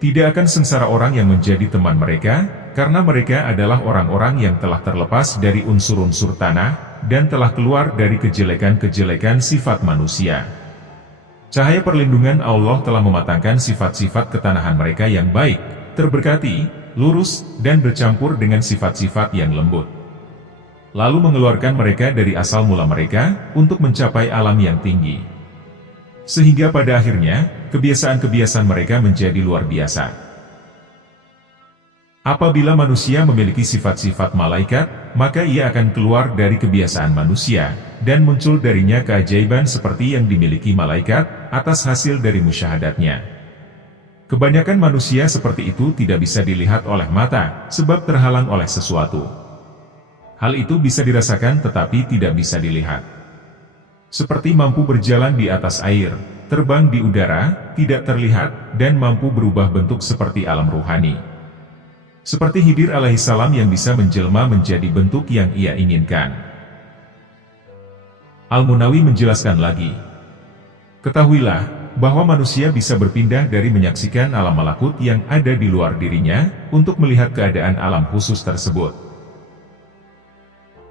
Tidak akan sengsara orang yang menjadi teman mereka, karena mereka adalah orang-orang yang telah terlepas dari unsur-unsur tanah, dan telah keluar dari kejelekan-kejelekan sifat manusia. Cahaya perlindungan Allah telah mematangkan sifat-sifat ketanahan mereka yang baik, terberkati, lurus, dan bercampur dengan sifat-sifat yang lembut. Lalu mengeluarkan mereka dari asal mula mereka, untuk mencapai alam yang tinggi. Sehingga pada akhirnya, kebiasaan-kebiasaan mereka menjadi luar biasa. Apabila manusia memiliki sifat-sifat malaikat, maka ia akan keluar dari kebiasaan manusia, dan muncul darinya keajaiban seperti yang dimiliki malaikat, atas hasil dari musyahadatnya. Kebanyakan manusia seperti itu tidak bisa dilihat oleh mata, sebab terhalang oleh sesuatu. Hal itu bisa dirasakan tetapi tidak bisa dilihat. Seperti mampu berjalan di atas air, terbang di udara, tidak terlihat, dan mampu berubah bentuk seperti alam ruhani. Seperti Khidir alaihissalam yang bisa menjelma menjadi bentuk yang ia inginkan. Al-Munawi menjelaskan lagi, ketahuilah, bahwa manusia bisa berpindah dari menyaksikan alam malakut yang ada di luar dirinya, untuk melihat keadaan alam khusus tersebut.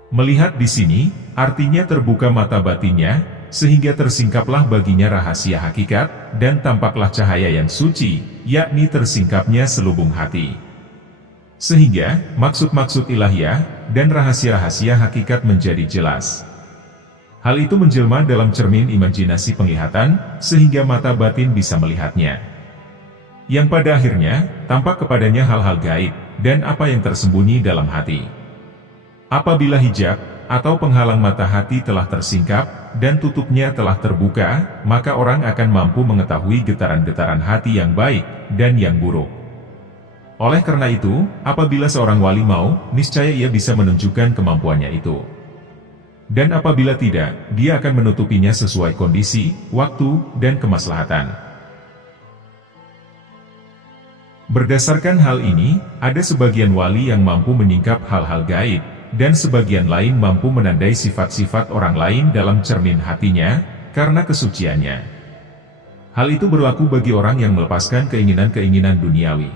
Melihat di sini, artinya terbuka mata batinnya, sehingga tersingkaplah baginya rahasia hakikat, dan tampaklah cahaya yang suci, yakni tersingkapnya selubung hati. Sehingga, maksud-maksud ilahiyah, dan rahasia-rahasia hakikat menjadi jelas. Hal itu menjelma dalam cermin imajinasi penglihatan, sehingga mata batin bisa melihatnya. Yang pada akhirnya, tampak kepadanya hal-hal gaib, dan apa yang tersembunyi dalam hati. Apabila hijab, atau penghalang mata hati telah tersingkap, dan tutupnya telah terbuka, maka orang akan mampu mengetahui getaran-getaran hati yang baik, dan yang buruk. Oleh karena itu, apabila seorang wali mau, niscaya ia bisa menunjukkan kemampuannya itu. Dan apabila tidak, dia akan menutupinya sesuai kondisi, waktu, dan kemaslahatan. Berdasarkan hal ini, ada sebagian wali yang mampu menyingkap hal-hal gaib, dan sebagian lain mampu menandai sifat-sifat orang lain dalam cermin hatinya, karena kesuciannya. Hal itu berlaku bagi orang yang melepaskan keinginan-keinginan duniawi.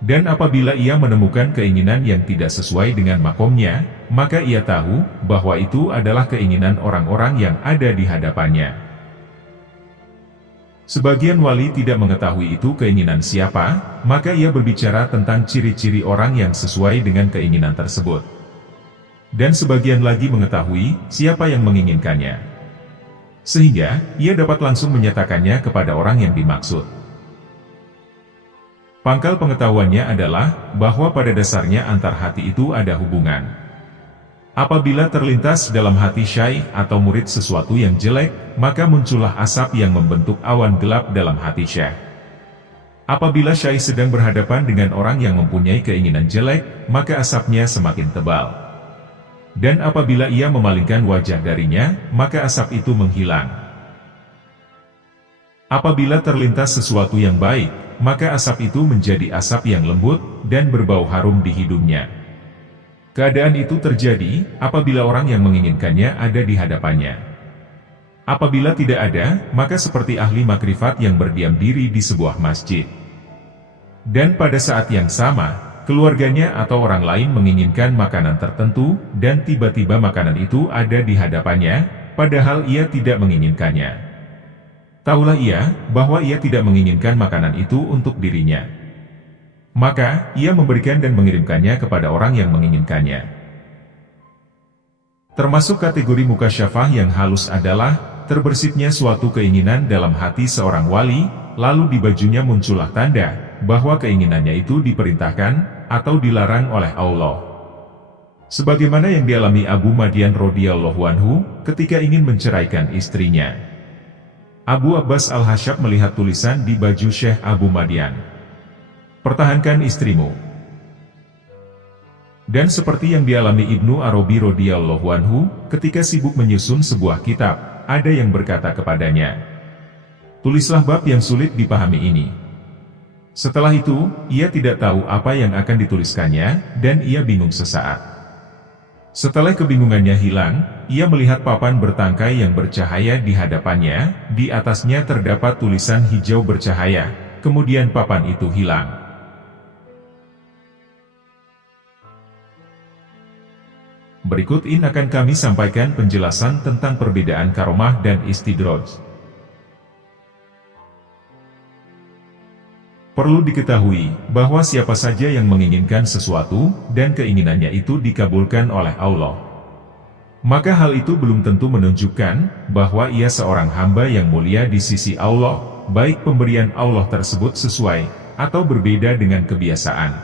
Dan apabila ia menemukan keinginan yang tidak sesuai dengan makomnya, maka ia tahu bahwa itu adalah keinginan orang-orang yang ada di hadapannya. Sebagian wali tidak mengetahui itu keinginan siapa, maka ia berbicara tentang ciri-ciri orang yang sesuai dengan keinginan tersebut. Dan sebagian lagi mengetahui siapa yang menginginkannya. Sehingga, ia dapat langsung menyatakannya kepada orang yang dimaksud. Pangkal pengetahuannya adalah, bahwa pada dasarnya antar hati itu ada hubungan. Apabila terlintas dalam hati syekh atau murid sesuatu yang jelek, maka muncullah asap yang membentuk awan gelap dalam hati syekh. Apabila syekh sedang berhadapan dengan orang yang mempunyai keinginan jelek, maka asapnya semakin tebal. Dan apabila ia memalingkan wajah darinya, maka asap itu menghilang. Apabila terlintas sesuatu yang baik, maka asap itu menjadi asap yang lembut, dan berbau harum di hidungnya. Keadaan itu terjadi, apabila orang yang menginginkannya ada di hadapannya. Apabila tidak ada, maka seperti ahli makrifat yang berdiam diri di sebuah masjid. Dan pada saat yang sama, keluarganya atau orang lain menginginkan makanan tertentu, dan tiba-tiba makanan itu ada di hadapannya, padahal ia tidak menginginkannya. Taulah ia, bahwa ia tidak menginginkan makanan itu untuk dirinya. Maka, ia memberikan dan mengirimkannya kepada orang yang menginginkannya. Termasuk kategori mukasyafah yang halus adalah, terbersitnya suatu keinginan dalam hati seorang wali, lalu di bajunya muncullah tanda, bahwa keinginannya itu diperintahkan, atau dilarang oleh Allah. Sebagaimana yang dialami Abu Madian radhiyallahu anhu, ketika ingin menceraikan istrinya. Abu Abbas Al-Hasyab melihat tulisan di baju Syekh Abu Madian. Pertahankan istrimu. Dan seperti yang dialami Ibnu Arabi radhiyallahu anhu, ketika sibuk menyusun sebuah kitab, ada yang berkata kepadanya, tulislah bab yang sulit dipahami ini. Setelah itu, ia tidak tahu apa yang akan dituliskannya, dan ia bingung sesaat. Setelah kebingungannya hilang, ia melihat papan bertangkai yang bercahaya di hadapannya, di atasnya terdapat tulisan hijau bercahaya, kemudian papan itu hilang. Berikut ini akan kami sampaikan penjelasan tentang perbedaan karomah dan istidroj. Perlu diketahui, bahwa siapa saja yang menginginkan sesuatu, dan keinginannya itu dikabulkan oleh Allah. Maka hal itu belum tentu menunjukkan, bahwa ia seorang hamba yang mulia di sisi Allah, baik pemberian Allah tersebut sesuai, atau berbeda dengan kebiasaan.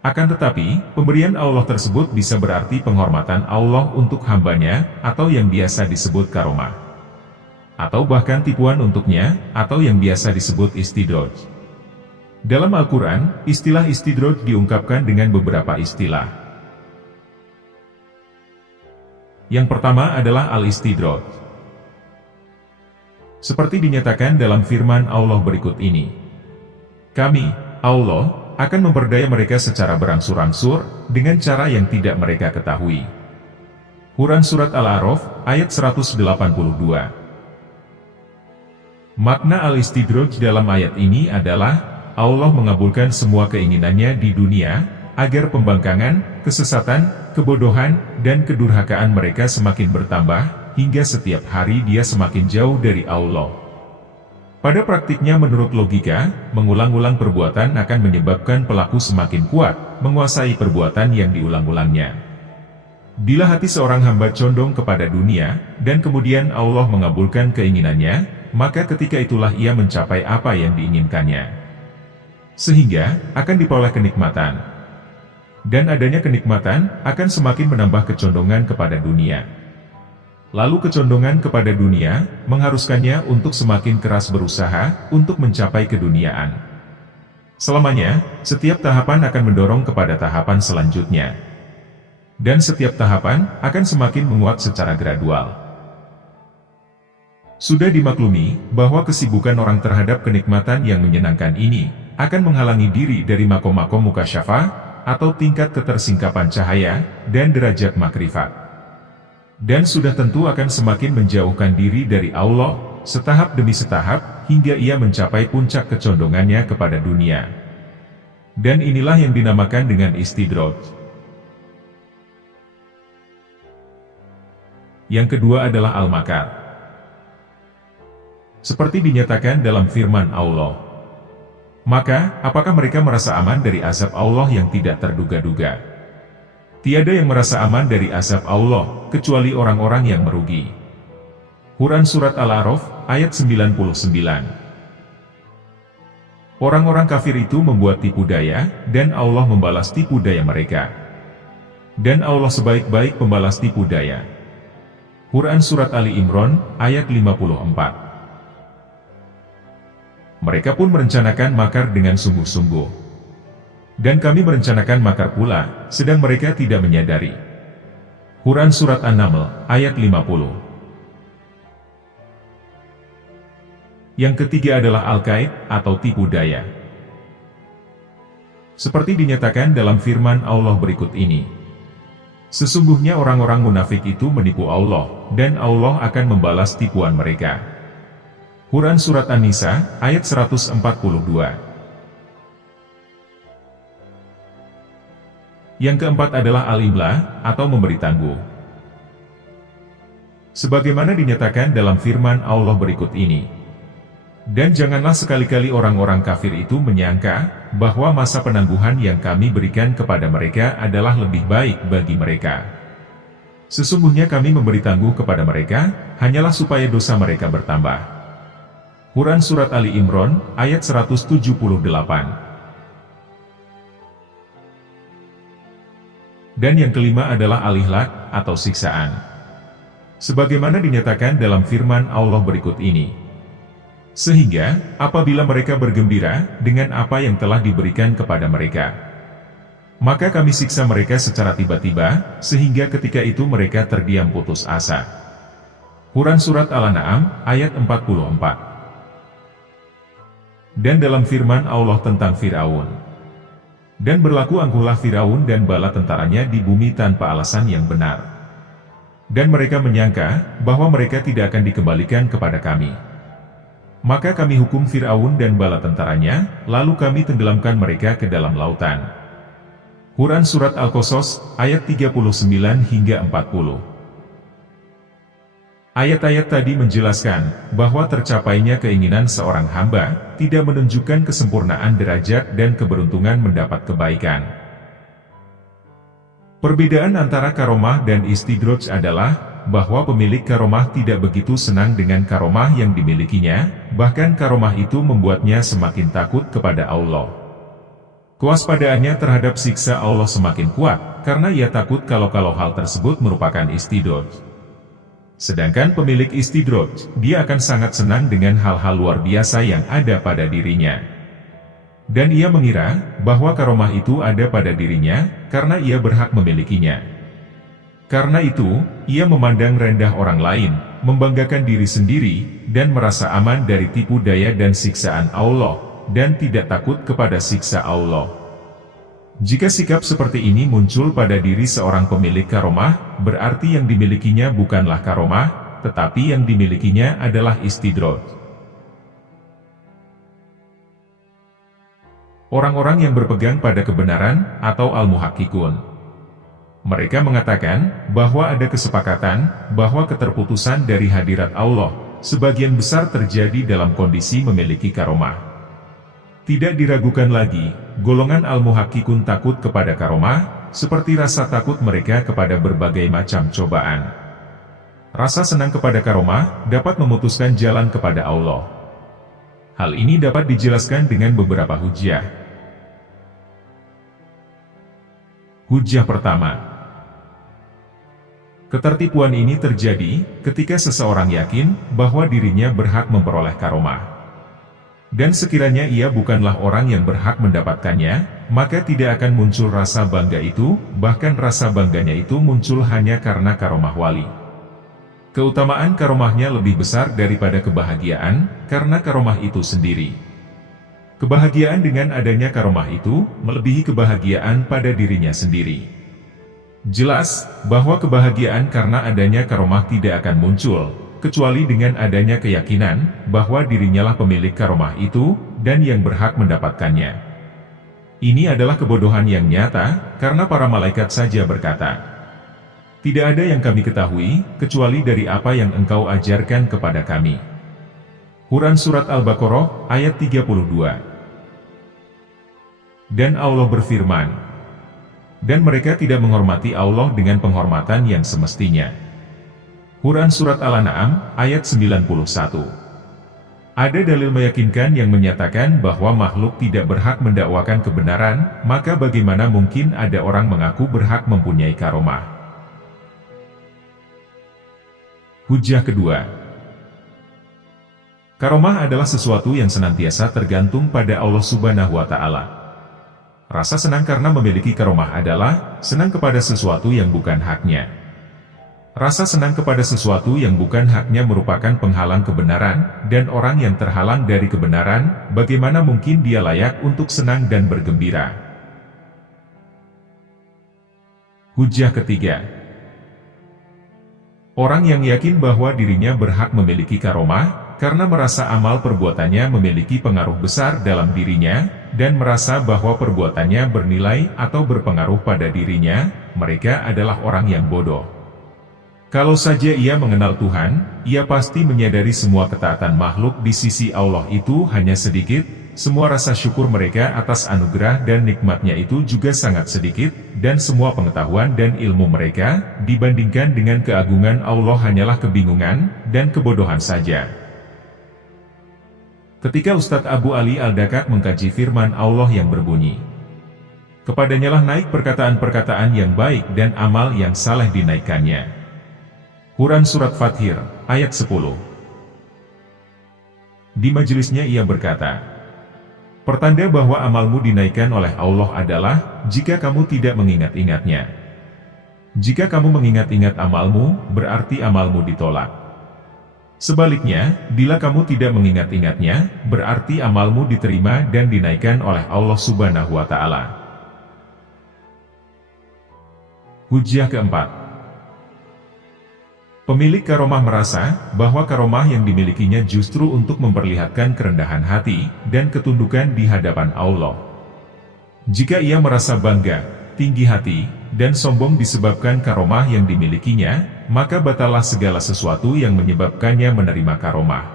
Akan tetapi, pemberian Allah tersebut bisa berarti penghormatan Allah untuk hambanya, atau yang biasa disebut karomah. Atau bahkan tipuan untuknya, atau yang biasa disebut istidraj. Dalam Al-Quran, istilah istidraj diungkapkan dengan beberapa istilah. Yang pertama adalah al-istidraj. Seperti dinyatakan dalam firman Allah berikut ini. Kami, Allah, akan memperdaya mereka secara berangsur-angsur, dengan cara yang tidak mereka ketahui. Quran Surat Al-A'raf, ayat 182. Makna al-istidraj dalam ayat ini adalah, Allah mengabulkan semua keinginannya di dunia, agar pembangkangan, kesesatan, kebodohan, dan kedurhakaan mereka semakin bertambah, hingga setiap hari dia semakin jauh dari Allah. Pada praktiknya menurut logika, mengulang-ulang perbuatan akan menyebabkan pelaku semakin kuat, menguasai perbuatan yang diulang-ulangnya. Bila hati seorang hamba condong kepada dunia, dan kemudian Allah mengabulkan keinginannya, maka ketika itulah ia mencapai apa yang diinginkannya. Sehingga, akan diperoleh kenikmatan. Dan adanya kenikmatan, akan semakin menambah kecondongan kepada dunia. Lalu kecondongan kepada dunia, mengharuskannya untuk semakin keras berusaha, untuk mencapai keduniaan. Selamanya, setiap tahapan akan mendorong kepada tahapan selanjutnya. Dan setiap tahapan, akan semakin menguat secara gradual. Sudah dimaklumi, bahwa kesibukan orang terhadap kenikmatan yang menyenangkan ini, akan menghalangi diri dari makom-makom mukasyafah, atau tingkat ketersingkapan cahaya, dan derajat makrifat. Dan sudah tentu akan semakin menjauhkan diri dari Allah, setahap demi setahap, hingga ia mencapai puncak kecondongannya kepada dunia. Dan inilah yang dinamakan dengan istidraj. Yang kedua adalah al-makar. Seperti dinyatakan dalam firman Allah. Maka, apakah mereka merasa aman dari azab Allah yang tidak terduga-duga? Tiada yang merasa aman dari azab Allah, kecuali orang-orang yang merugi. Quran Surat Al-A'raf, ayat 99. Orang-orang kafir itu membuat tipu daya, dan Allah membalas tipu daya mereka. Dan Allah sebaik-baik pembalas tipu daya. Quran Surat Ali Imran, ayat 54. Mereka pun merencanakan makar dengan sungguh-sungguh. Dan kami merencanakan makar pula, sedang mereka tidak menyadari. Quran Surat An-Naml, ayat 50. Yang ketiga adalah al-kaid, atau tipu daya. Seperti dinyatakan dalam firman Allah berikut ini. Sesungguhnya orang-orang munafik itu menipu Allah, dan Allah akan membalas tipuan mereka. Quran Surat An-Nisa, ayat 142. Yang keempat adalah al-imla, atau memberi tangguh. Sebagaimana dinyatakan dalam firman Allah berikut ini. Dan janganlah sekali-kali orang-orang kafir itu menyangka, bahwa masa penangguhan yang kami berikan kepada mereka adalah lebih baik bagi mereka. Sesungguhnya kami memberi tangguh kepada mereka, hanyalah supaya dosa mereka bertambah. Quran Surat Ali Imran, ayat 178. Dan yang kelima adalah al-ihlak, atau siksaan. Sebagaimana dinyatakan dalam firman Allah berikut ini. Sehingga, apabila mereka bergembira, dengan apa yang telah diberikan kepada mereka, maka kami siksa mereka secara tiba-tiba, sehingga ketika itu mereka terdiam putus asa. Quran Surat Al-An'am, ayat 44. Dan dalam firman Allah tentang Fir'aun. Dan berlaku angkuhlah Firaun dan bala tentaranya di bumi tanpa alasan yang benar. Dan mereka menyangka, bahwa mereka tidak akan dikembalikan kepada kami. Maka kami hukum Firaun dan bala tentaranya, lalu kami tenggelamkan mereka ke dalam lautan. Quran Surat Al-Qasas, ayat 39 hingga 40. Ayat-ayat tadi menjelaskan, bahwa tercapainya keinginan seorang hamba, tidak menunjukkan kesempurnaan derajat dan keberuntungan mendapat kebaikan. Perbedaan antara karomah dan istidraj adalah, bahwa pemilik karomah tidak begitu senang dengan karomah yang dimilikinya, bahkan karomah itu membuatnya semakin takut kepada Allah. Kewaspadaannya terhadap siksa Allah semakin kuat, karena ia takut kalau hal tersebut merupakan istidraj. Sedangkan pemilik istidraj, dia akan sangat senang dengan hal-hal luar biasa yang ada pada dirinya. Dan ia mengira bahwa karomah itu ada pada dirinya, karena ia berhak memilikinya. Karena itu, ia memandang rendah orang lain, membanggakan diri sendiri, dan merasa aman dari tipu daya dan siksaan Allah, dan tidak takut kepada siksa Allah. Jika sikap seperti ini muncul pada diri seorang pemilik karomah, berarti yang dimilikinya bukanlah karomah, tetapi yang dimilikinya adalah istidraj. Orang-orang yang berpegang pada kebenaran, atau al-muhakkikun. Mereka mengatakan, bahwa ada kesepakatan, bahwa keterputusan dari hadirat Allah, sebagian besar terjadi dalam kondisi memiliki karomah. Tidak diragukan lagi, golongan al-muhakkikun takut kepada karomah, seperti rasa takut mereka kepada berbagai macam cobaan. Rasa senang kepada karomah, dapat memutuskan jalan kepada Allah. Hal ini dapat dijelaskan dengan beberapa hujjah. Hujjah pertama. Ketertipuan ini terjadi ketika seseorang yakin bahwa dirinya berhak memperoleh karomah. Dan sekiranya ia bukanlah orang yang berhak mendapatkannya, maka tidak akan muncul rasa bangga itu, bahkan rasa bangganya itu muncul hanya karena karomah wali. Keutamaan karomahnya lebih besar daripada kebahagiaan, karena karomah itu sendiri. Kebahagiaan dengan adanya karomah itu, melebihi kebahagiaan pada dirinya sendiri. Jelas, bahwa kebahagiaan karena adanya karomah tidak akan muncul, kecuali dengan adanya keyakinan, bahwa dirinya lah pemilik karomah itu, dan yang berhak mendapatkannya. Ini adalah kebodohan yang nyata, karena para malaikat saja berkata, "Tidak ada yang kami ketahui, kecuali dari apa yang engkau ajarkan kepada kami." Quran Surat Al-Baqarah, ayat 32. Dan Allah berfirman, dan mereka tidak menghormati Allah dengan penghormatan yang semestinya. Quran Surat Al-An'am, ayat 91. Ada dalil meyakinkan yang menyatakan bahwa makhluk tidak berhak mendakwakan kebenaran, maka bagaimana mungkin ada orang mengaku berhak mempunyai karomah? Hujjah kedua. Karomah adalah sesuatu yang senantiasa tergantung pada Allah Subhanahu wa Ta'ala. Rasa senang karena memiliki karomah adalah senang kepada sesuatu yang bukan haknya. Rasa senang kepada sesuatu yang bukan haknya merupakan penghalang kebenaran, dan orang yang terhalang dari kebenaran, bagaimana mungkin dia layak untuk senang dan bergembira? Hujjah ketiga. Orang yang yakin bahwa dirinya berhak memiliki karomah, karena merasa amal perbuatannya memiliki pengaruh besar dalam dirinya, dan merasa bahwa perbuatannya bernilai atau berpengaruh pada dirinya, mereka adalah orang yang bodoh. Kalau saja ia mengenal Tuhan, ia pasti menyadari semua ketaatan makhluk di sisi Allah itu hanya sedikit, semua rasa syukur mereka atas anugerah dan nikmatnya itu juga sangat sedikit, dan semua pengetahuan dan ilmu mereka, dibandingkan dengan keagungan Allah hanyalah kebingungan, dan kebodohan saja. Ketika Ustadz Abu Ali Al-Dakak mengkaji firman Allah yang berbunyi, "Kepadanya lah naik perkataan-perkataan yang baik dan amal yang saleh dinaikkannya." Quran Surat Fathir, ayat 10. Di majelisnya ia berkata, "Pertanda bahwa amalmu dinaikkan oleh Allah adalah, jika kamu tidak mengingat-ingatnya. Jika kamu mengingat-ingat amalmu, berarti amalmu ditolak. Sebaliknya, bila kamu tidak mengingat-ingatnya, berarti amalmu diterima dan dinaikkan oleh Allah Subhanahu wa Ta'ala." Hujjah keempat. Pemilik karomah merasa bahwa karomah yang dimilikinya justru untuk memperlihatkan kerendahan hati dan ketundukan di hadapan Allah. Jika ia merasa bangga, tinggi hati, dan sombong disebabkan karomah yang dimilikinya, maka batallah segala sesuatu yang menyebabkannya menerima karomah.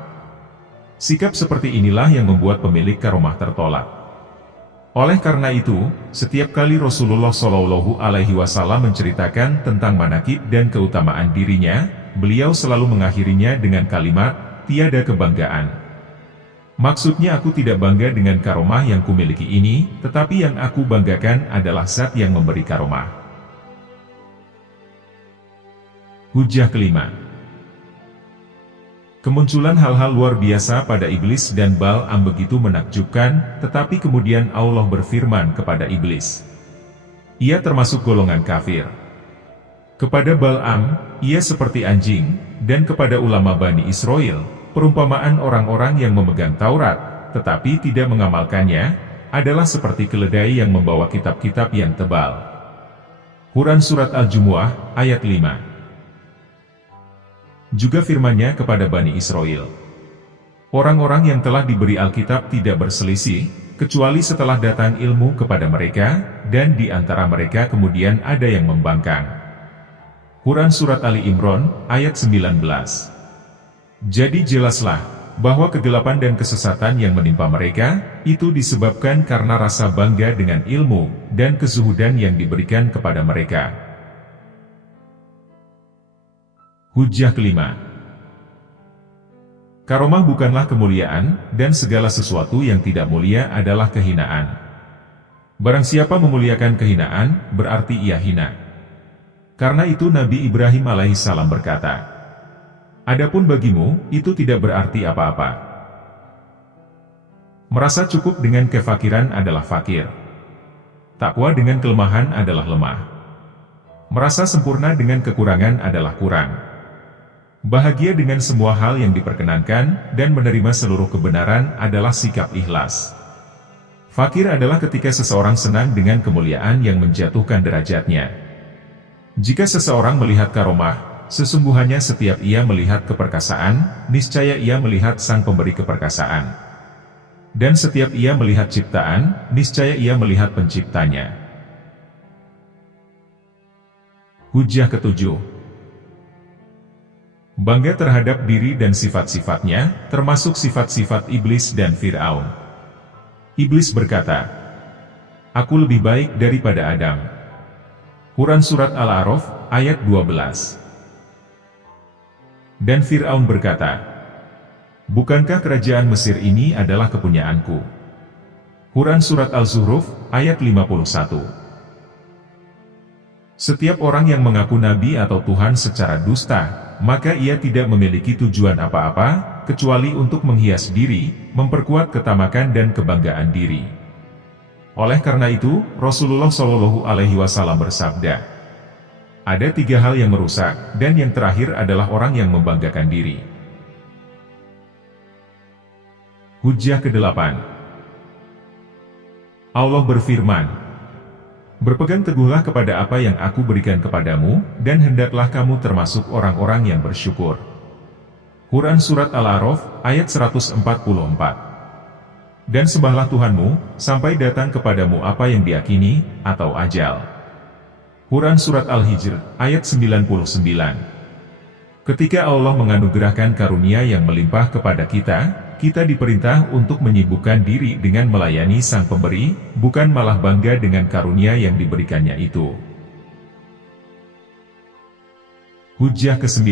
Sikap seperti inilah yang membuat pemilik karomah tertolak. Oleh karena itu, setiap kali Rasulullah Shallallahu Alaihi Wasallam menceritakan tentang manaqib dan keutamaan dirinya, beliau selalu mengakhirinya dengan kalimat, "Tiada kebanggaan." Maksudnya aku tidak bangga dengan karomah yang kumiliki ini, tetapi yang aku banggakan adalah Zat yang memberi karomah. Hujjah kelima. Kemunculan hal-hal luar biasa pada iblis dan Bal'am begitu menakjubkan, tetapi kemudian Allah berfirman kepada iblis. Ia termasuk golongan kafir. Kepada Bal'am, ia seperti anjing, dan kepada ulama Bani Israel, perumpamaan orang-orang yang memegang Taurat, tetapi tidak mengamalkannya, adalah seperti keledai yang membawa kitab-kitab yang tebal. Quran Surat Al-Jumu'ah, ayat 5. Juga firman-Nya kepada Bani Israel. Orang-orang yang telah diberi Alkitab tidak berselisih, kecuali setelah datang ilmu kepada mereka, dan di antara mereka kemudian ada yang membangkang. Quran Surat Ali Imran, ayat 19. Jadi jelaslah, bahwa kegelapan dan kesesatan yang menimpa mereka, itu disebabkan karena rasa bangga dengan ilmu, dan kezuhudan yang diberikan kepada mereka. Hujjah kelima. Karomah bukanlah kemuliaan, dan segala sesuatu yang tidak mulia adalah kehinaan. Barang siapa memuliakan kehinaan, berarti ia hina. Karena itu Nabi Ibrahim alaihissalam berkata, adapun bagimu, itu tidak berarti apa-apa. Merasa cukup dengan kefakiran adalah fakir. Takwa dengan kelemahan adalah lemah. Merasa sempurna dengan kekurangan adalah kurang. Bahagia dengan semua hal yang diperkenankan, dan menerima seluruh kebenaran adalah sikap ikhlas. Fakir adalah ketika seseorang senang dengan kemuliaan yang menjatuhkan derajatnya. Jika seseorang melihat karomah, sesungguhnya setiap ia melihat keperkasaan, niscaya ia melihat Sang Pemberi keperkasaan. Dan setiap ia melihat ciptaan, niscaya ia melihat penciptanya. Hujjah ketujuh. Bangga terhadap diri dan sifat-sifatnya, termasuk sifat-sifat iblis dan Fir'aun. Iblis berkata, aku lebih baik daripada Adam. Quran Surat Al-A'raf, ayat 12. Dan Fir'aun berkata, bukankah kerajaan Mesir ini adalah kepunyaanku? Quran Surat Al-Zuhruf, ayat 51. Setiap orang yang mengaku Nabi atau Tuhan secara dusta, maka ia tidak memiliki tujuan apa-apa, kecuali untuk menghias diri, memperkuat ketamakan dan kebanggaan diri. Oleh karena itu, Rasulullah Shallallahu Alaihi Wasallam bersabda, ada tiga hal yang merusak, dan yang terakhir adalah orang yang membanggakan diri. Hujjah ke-8. Allah berfirman, berpegang teguhlah kepada apa yang aku berikan kepadamu, dan hendaklah kamu termasuk orang-orang yang bersyukur. Quran Surat Al-A'raf, ayat 144. Dan sembahlah Tuhanmu, sampai datang kepadamu apa yang diyakini, atau ajal. Quran Surat Al-Hijr, ayat 99. Ketika Allah menganugerahkan karunia yang melimpah kepada kita, kita diperintah untuk menyibukkan diri dengan melayani Sang Pemberi, bukan malah bangga dengan karunia yang diberikannya itu. Hujjah ke-9.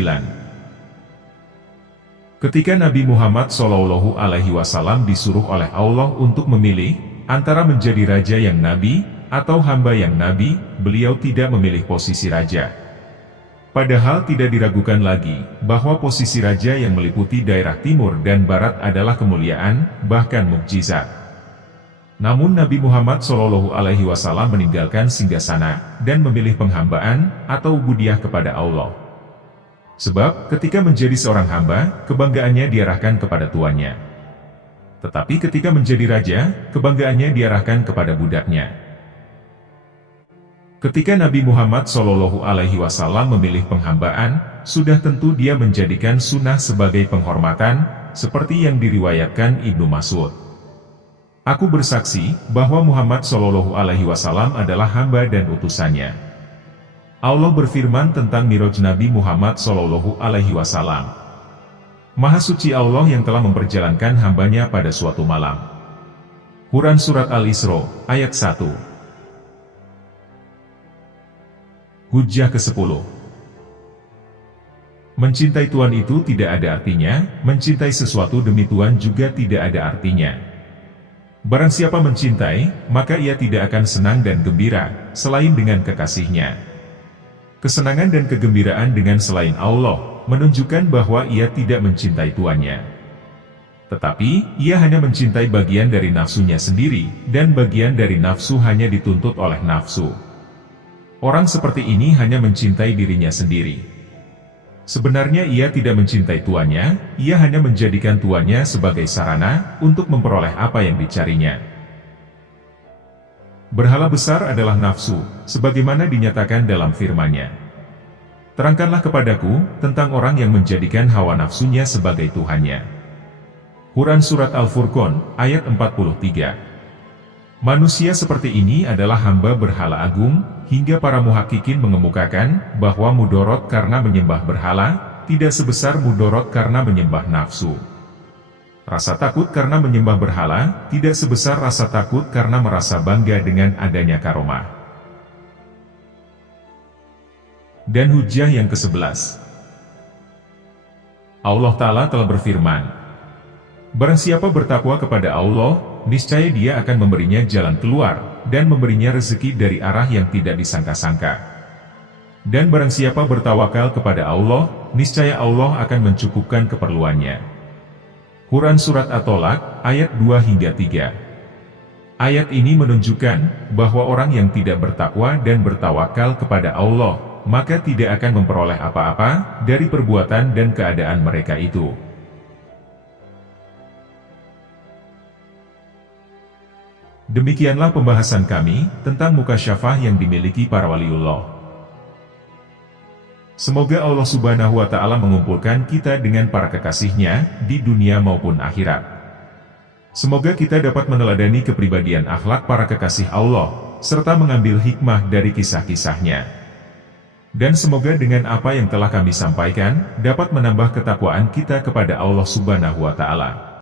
Ketika Nabi Muhammad SAW disuruh oleh Allah untuk memilih, antara menjadi raja yang nabi, atau hamba yang nabi, beliau tidak memilih posisi raja. Padahal tidak diragukan lagi, bahwa posisi raja yang meliputi daerah timur dan barat adalah kemuliaan, bahkan mukjizat. Namun Nabi Muhammad SAW meninggalkan singgasana, dan memilih penghambaan, atau ubudiyah kepada Allah. Sebab, ketika menjadi seorang hamba, kebanggaannya diarahkan kepada tuannya. Tetapi ketika menjadi raja, kebanggaannya diarahkan kepada budaknya. Ketika Nabi Muhammad SAW memilih penghambaan, sudah tentu dia menjadikan sunnah sebagai penghormatan, seperti yang diriwayatkan Ibnu Mas'ud. Aku bersaksi, bahwa Muhammad SAW adalah hamba dan utusannya. Allah berfirman tentang Miraj Nabi Muhammad SAW. Maha suci Allah yang telah memperjalankan hambanya pada suatu malam. Quran Surat Al-Isra, ayat 1. Hujjah ke-10. Mencintai Tuhan itu tidak ada artinya, mencintai sesuatu demi Tuhan juga tidak ada artinya. Barang siapa mencintai, maka ia tidak akan senang dan gembira, selain dengan kekasihnya. Kesenangan dan kegembiraan dengan selain Allah, menunjukkan bahwa ia tidak mencintai Tuannya. Tetapi, ia hanya mencintai bagian dari nafsunya sendiri, dan bagian dari nafsu hanya dituntut oleh nafsu. Orang seperti ini hanya mencintai dirinya sendiri. Sebenarnya ia tidak mencintai tuannya, ia hanya menjadikan tuannya sebagai sarana untuk memperoleh apa yang dicarinya. Berhala besar adalah nafsu, sebagaimana dinyatakan dalam firman-Nya. Terangkanlah kepadaku tentang orang yang menjadikan hawa nafsunya sebagai Tuhannya. Quran Surat Al-Furqan, ayat 43. Manusia seperti ini adalah hamba berhala agung, hingga para muhakkikin mengemukakan bahwa mudorot karena menyembah berhala, tidak sebesar mudorot karena menyembah nafsu. Rasa takut karena menyembah berhala, tidak sebesar rasa takut karena merasa bangga dengan adanya karomah. Dan hujah yang ke-11. Allah Ta'ala telah berfirman, barang siapa bertakwa kepada Allah, niscaya Dia akan memberinya jalan keluar, dan memberinya rezeki dari arah yang tidak disangka-sangka. Dan barang siapa bertawakal kepada Allah, niscaya Allah akan mencukupkan keperluannya. Quran Surat At-Tolak, ayat 2-3. Ayat ini menunjukkan bahwa orang yang tidak bertakwa dan bertawakal kepada Allah, maka tidak akan memperoleh apa-apa dari perbuatan dan keadaan mereka itu. Demikianlah pembahasan kami tentang mukasyafah yang dimiliki para waliullah. Semoga Allah Subhanahu wa Ta'ala mengumpulkan kita dengan para kekasihnya di dunia maupun akhirat. Semoga kita dapat meneladani kepribadian akhlak para kekasih Allah, serta mengambil hikmah dari kisah-kisahnya. Dan semoga dengan apa yang telah kami sampaikan, dapat menambah ketakwaan kita kepada Allah Subhanahu wa Ta'ala.